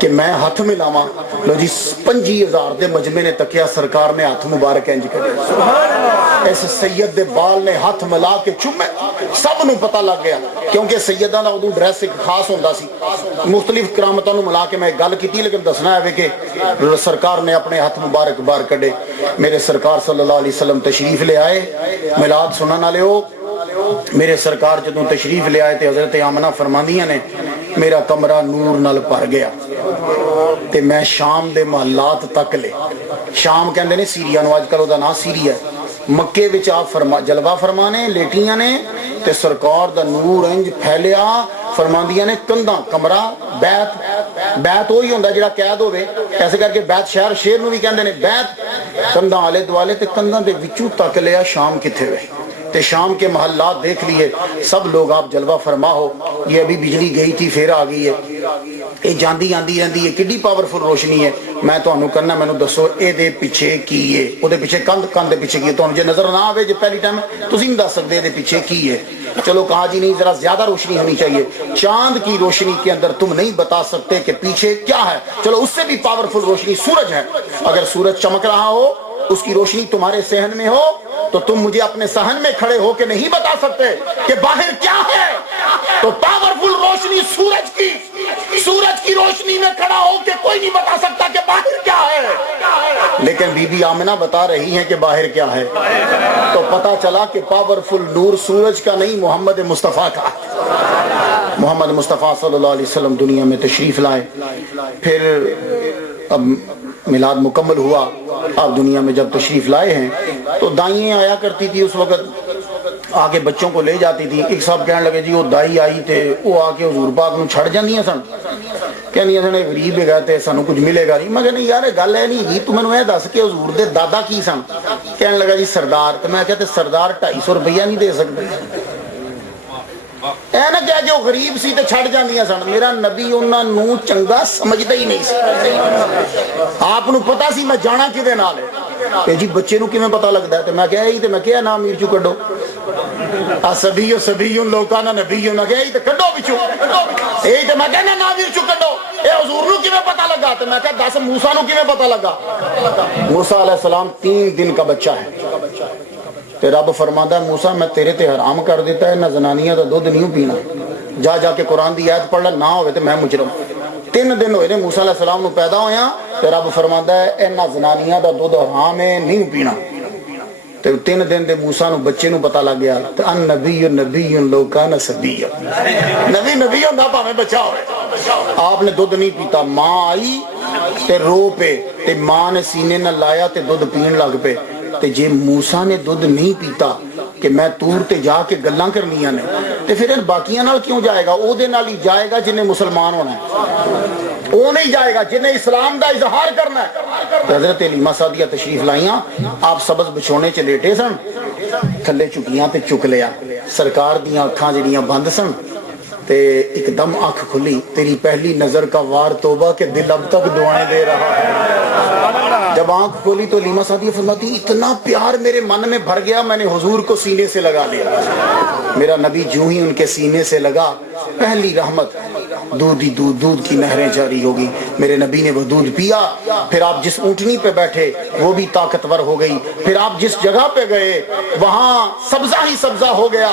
کہ میں ہتھ ملاواں. لو جی 25,000 دے مجمع نے تکیا سرکار نے ہاتھ مبارک انج کر اس سید دے بال نے ہاتھ ملا کے چومے, سب نو پتہ لگ گیا کیونکہ سیدہ دا ادو ڈریس ایک خاص ہوندا سی. مختلف کرامتاں نو ملا کے میں ایک گل کیتی لیکن دسنا ہے کہ سرکار نے اپنے ہاتھ مبارک باہر کڈے. میرے سرکار صلی اللہ علیہ وسلم تشریف لے آئے, میلاد سنن والے ہو. میرے سرکار جدوں تشریف لے آئے تے حضرت آمنہ فرماندیاں نے میرا کمرہ نور نال بھر گیا تے میں شام دے محلات تک لے. شام کہندے نے سیریا نو, اج کل دا نام سیریا ہے. مکے وچ آپ جلوہ فرمانے لیٹیاں نے تے سرکار دا نور انج پھیلیا. فرماندیاں نے کنداں کمرہ بیت وہی ہوندا جڑا قید ہوے, ایسے کر کے بیت شہر نو بھی کہندے نے بیت. کنداں آلے دوالے تے کنداں دے وچوں تک لیا شام کتھے وے تے شام کے محلات دیکھ لیے. سب لوگ آپ جلوہ فرما ہو. یہ ابھی بجلی گئی تھی پھر آ گئی ہے, یہ جاندی آندی رہندی ہے, کڈی پاورفل روشنی ہے. میں تانوں کرنا مینوں دسو اے دے پیچھے کی ہے, او دے پیچھے کند دے پیچھے کی ہے. تانوں جے نظر نہ آوے جے پہلی ٹائم تسی نہیں دس سکدے دے پیچھے کی ہے. چلو کہا جی نہیں ذرا زیادہ روشنی ہونی چاہیے. چاند کی روشنی کے اندر تم نہیں بتا سکتے کہ پیچھے کیا ہے. چلو اس سے بھی پاورفل روشنی سورج ہے. اگر سورج چمک رہا ہو, اس کی روشنی تمہارے صحن میں ہو, تو تم مجھے اپنے صحن میں کھڑے ہو کے نہیں بتا سکتے کہ باہر کیا ہے. تو پاورفل روشنی سورج کی روشنی میں کھڑا ہو کے کوئی نہیں بتا سکتا کہ باہر کیا ہے. لیکن بی بی آمنہ بتا رہی ہیں کہ باہر کیا ہے. تو پتا چلا کہ پاورفل نور سورج کا نہیں محمد مصطفیٰ کا. محمد مصطفیٰ صلی اللہ علیہ وسلم دنیا میں تشریف لائے، پھر اب میلاد مکمل ہوا، آپ دنیا میں جب تشریف لائے ہیں تو دائیں آیا کرتی تھی اس وقت، آگے بچوں کو لے جاتی تھی۔ ایک صاحب کہنے لگے جی وہ دائی آئی تھے وہ آ کے حضور پاک نو چھڑ جاندیاں سن، کہنیاں سن غریب ہے گئے سانو کچھ ملے گا نہیں۔ میں کہنے یار گل ہے نہیں جی، تو میں نے دس کے حضور دے دادا کی سن؟ کہنے لگا جی سردار۔ تو میں کہتے سردار 250 روپیہ نہیں دے سکتے؟ اے نہ کہ جو غریب سی تے چھڑ جاندیاں سن، میرا نبی انہاں نو چنگا سمجھدا ہی نہیں سی۔ آپ نو پتا سی میں جانا کدے نال ہے کہ جی بچے نو کیویں پتہ لگدا ہے؟ تے میں کہیا تے میں کہیا نام میر چو کڈو سبی سبی لوکاں نہ نبی نہ گئی تے کڈو وچوں، اے تے میں کہنا نام میر چو کڈو۔ اے حضور نو کیویں پتہ لگا؟ تے میں کہا دس موسیٰ نو کیویں پتہ لگا؟ موسیٰ علیہ السلام 3 دن کا بچہ ہے تے رب فرماتا ہے موسیٰ میں تیرے تے حرام کر دیتا ہے نہ زنانیاں دا دودھ نہیں پینا، جا جا کے قرآن دی آیت پڑھ لے، نہ ہوئے تے میں مجرم۔ 3 دن ہوئے نے موسیٰ علیہ السلام نو پیدا ہویا تے رب فرماتا ہے اے نہ زنانیاں دا دودھ حرام ہے نہیں پینا۔ تے 3 دن دے موسیٰ نو بچے نو پتہ لگ گیا تے ان نبی نبی لو کان سبی، نبی نبی ہوندا بھاویں بچہ ہوئے۔ آپ نے دودھ نہیں پیتا، ماں آئی تے رو پے تے ماں نے سینے نہ لایا تے دودھ پین لگ پے۔ تے جے موسیٰ نے دودھ نہیں پیتا کہ میں تور تے جا کے گلاں کرنیاں نے تے پھر باقیاں نال کیوں جائے گا؟ او دے نال ہی جائے گا جنہیں مسلمان ہونا ہے، وہ نہیں جائے گا جنہیں اسلام دا اظہار کرنا ہے۔ حضرت علیمہ سعدیہ تشریف لائیاں، آپ سبز بچھونے چ لیٹے سن، تھلے چکیاں تے چک لیا، سرکار دیاں اکھاں جڑیاں بند سن تے ایک دم آنکھ کھلی، تیری پہلی نظر کا وار توبہ کہ دل اب تک دعائیں دے رہا ہے۔ جب آنکھ کھولی تو علیمہ سعدیہ فرماتی اتنا پیار میرے من میں بھر گیا میں نے حضور کو سینے سے لگا لیا۔ میرا نبی جو ہی ان کے سینے سے لگا پہلی رحمت دودھ ہی دودھ، دودھ کی نہریں جاری ہوگی۔ میرے نبی نے وہ دودھ پیا، پھر آپ جس اونٹنی پہ بیٹھے وہ بھی طاقتور ہو گئی، پھر آپ جس جگہ پہ گئے وہاں سبزہ ہی سبزہ ہو گیا۔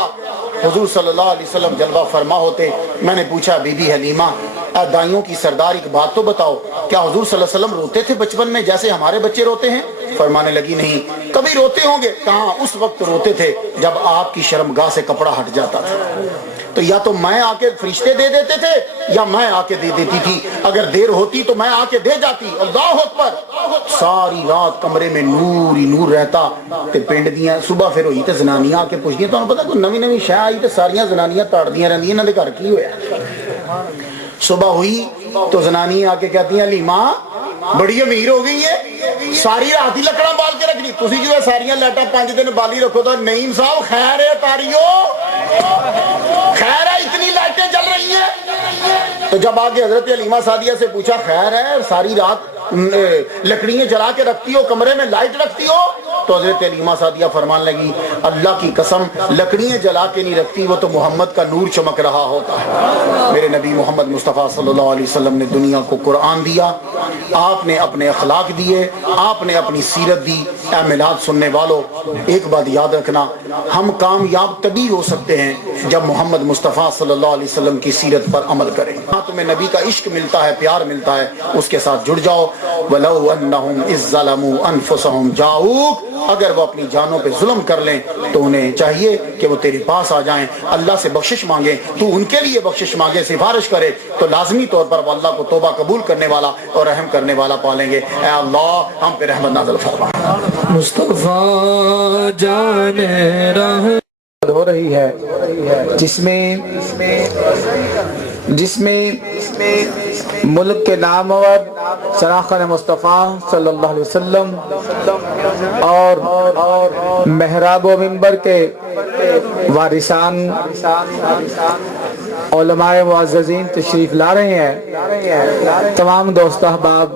حضور صلی اللہ علیہ وسلم جلوہ فرما ہوتے۔ میں نے پوچھا بی بی حلیمہ اے دائیوں کی سردار ایک بات تو بتاؤ، کیا حضور صلی اللہ علیہ وسلم روتے تھے بچپن میں جیسے ہمارے بچے روتے ہیں؟ فرمانے لگی نہیں، کبھی روتے ہوں گے، کہاں اس وقت روتے تھے جب آپ کی شرمگاہ سے کپڑا ہٹ جاتا تھا، تو یا تو میں آ کے فرشتے دے دیتے تھے یا میں آ کے دے دیتی تھی، اگر دیر ہوتی تو میں آ کے دے جاتی۔ اللہ اکبر، ساری رات کمرے میں نور ہی نور رہتا تے پنڈ دیاں صبح پھر ہوئی تے زنانیاں آ کے پوچھدیاں، تانوں پتہ کوئی نویں نویں شے آئی تے ساریاں زنانیاں تاڑدیاں رہندیاں انہاں دے گھر کی ہویا۔ صبح ہوئی تو زنانیاں آ کے کہتی ہیں علیمہ بڑی امیر ہو گئی ہے، ساری رات ہی لکڑاں بال کے رکھنی، تسی جو ہے ساریاں لائٹاں 5 دن بالی رکھو تو نعیم صاحب خیر ہے تاریو، خیر ہے اتنی لائٹیں جل رہی ہیں۔ تو جب آگے حضرت علیمہ سعدیہ سے پوچھا خیر ہے ساری رات لکڑیاں جلا کے رکھتی ہو، کمرے میں لائٹ رکھتی ہو؟ تو حضرت علیمہ سعدیہ فرمان لگی اللہ کی قسم لکڑیاں جلا کے نہیں رکھتی، وہ تو محمد کا نور چمک رہا ہوتا ہے۔ میرے نبی محمد مصطفیٰ صلی اللہ علیہ وسلم نے دنیا کو قرآن دیا، آپ نے اپنے اخلاق دیے، آپ نے اپنی سیرت دی۔ اے میلاد سننے والوں ایک بات یاد رکھنا، ہم کامیاب تبھی ہو سکتے ہیں جب محمد مصطفیٰ صلی اللہ علیہ وسلم کی سیرت پر عمل کریں۔ ہاں تمہیں نبی کا عشق ملتا ہے، پیار ملتا ہے، اس کے ساتھ جڑ جاؤ۔ وَلَوْ أَنَّهُمْ إِذْ ظَلَمُوا أَنفُسَهُمْ جَاءُوكَ، اگر وہ اپنی جانوں پہ ظلم کر لیں تو انہیں چاہیے کہ وہ تیرے پاس آ جائیں، اللہ سے بخشش مانگیں، تو ان کے لیے بخشش مانگے، سفارش کرے، تو لازمی طور پر وہ اللہ کو توبہ قبول کرنے والا اور رحم کرنے والا پالیں گے۔ اے اللہ ہم پہ رحمت نازل فرما۔ مصطفیٰ جان راہ ہو رہی ہے جس میں ملک کے نامور سراخان مصطفیٰ صلی اللہ علیہ وسلم اور محراب و منبر کے وارثان علماء معززین تشریف لا رہے ہیں۔ تمام دوست احباب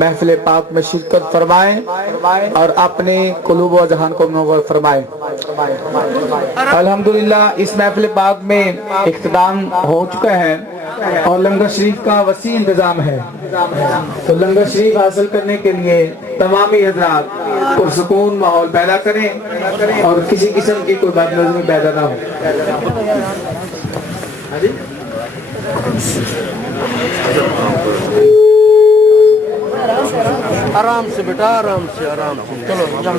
محفل پاک میں شرکت فرمائیں اور اپنے قلوب و ذہن کو منور فرمائیں۔ الحمدللہ اس محفل پاک میں اختتام ہو چکا ہے اور لنگر شریف کا وسیع انتظام ہے، تو لنگر شریف حاصل کرنے کے لیے تمامی حضرات پرسکون ماحول پیدا کریں اور کسی قسم کی کوئی بد نظمی پیدا نہ ہو۔ آرام سے بیٹا، آرام سے، آرام سے، چلو چلو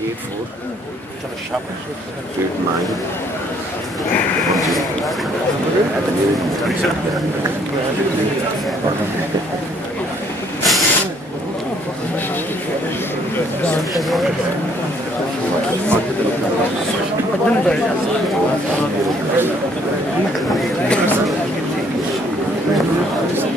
8, 9.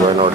why not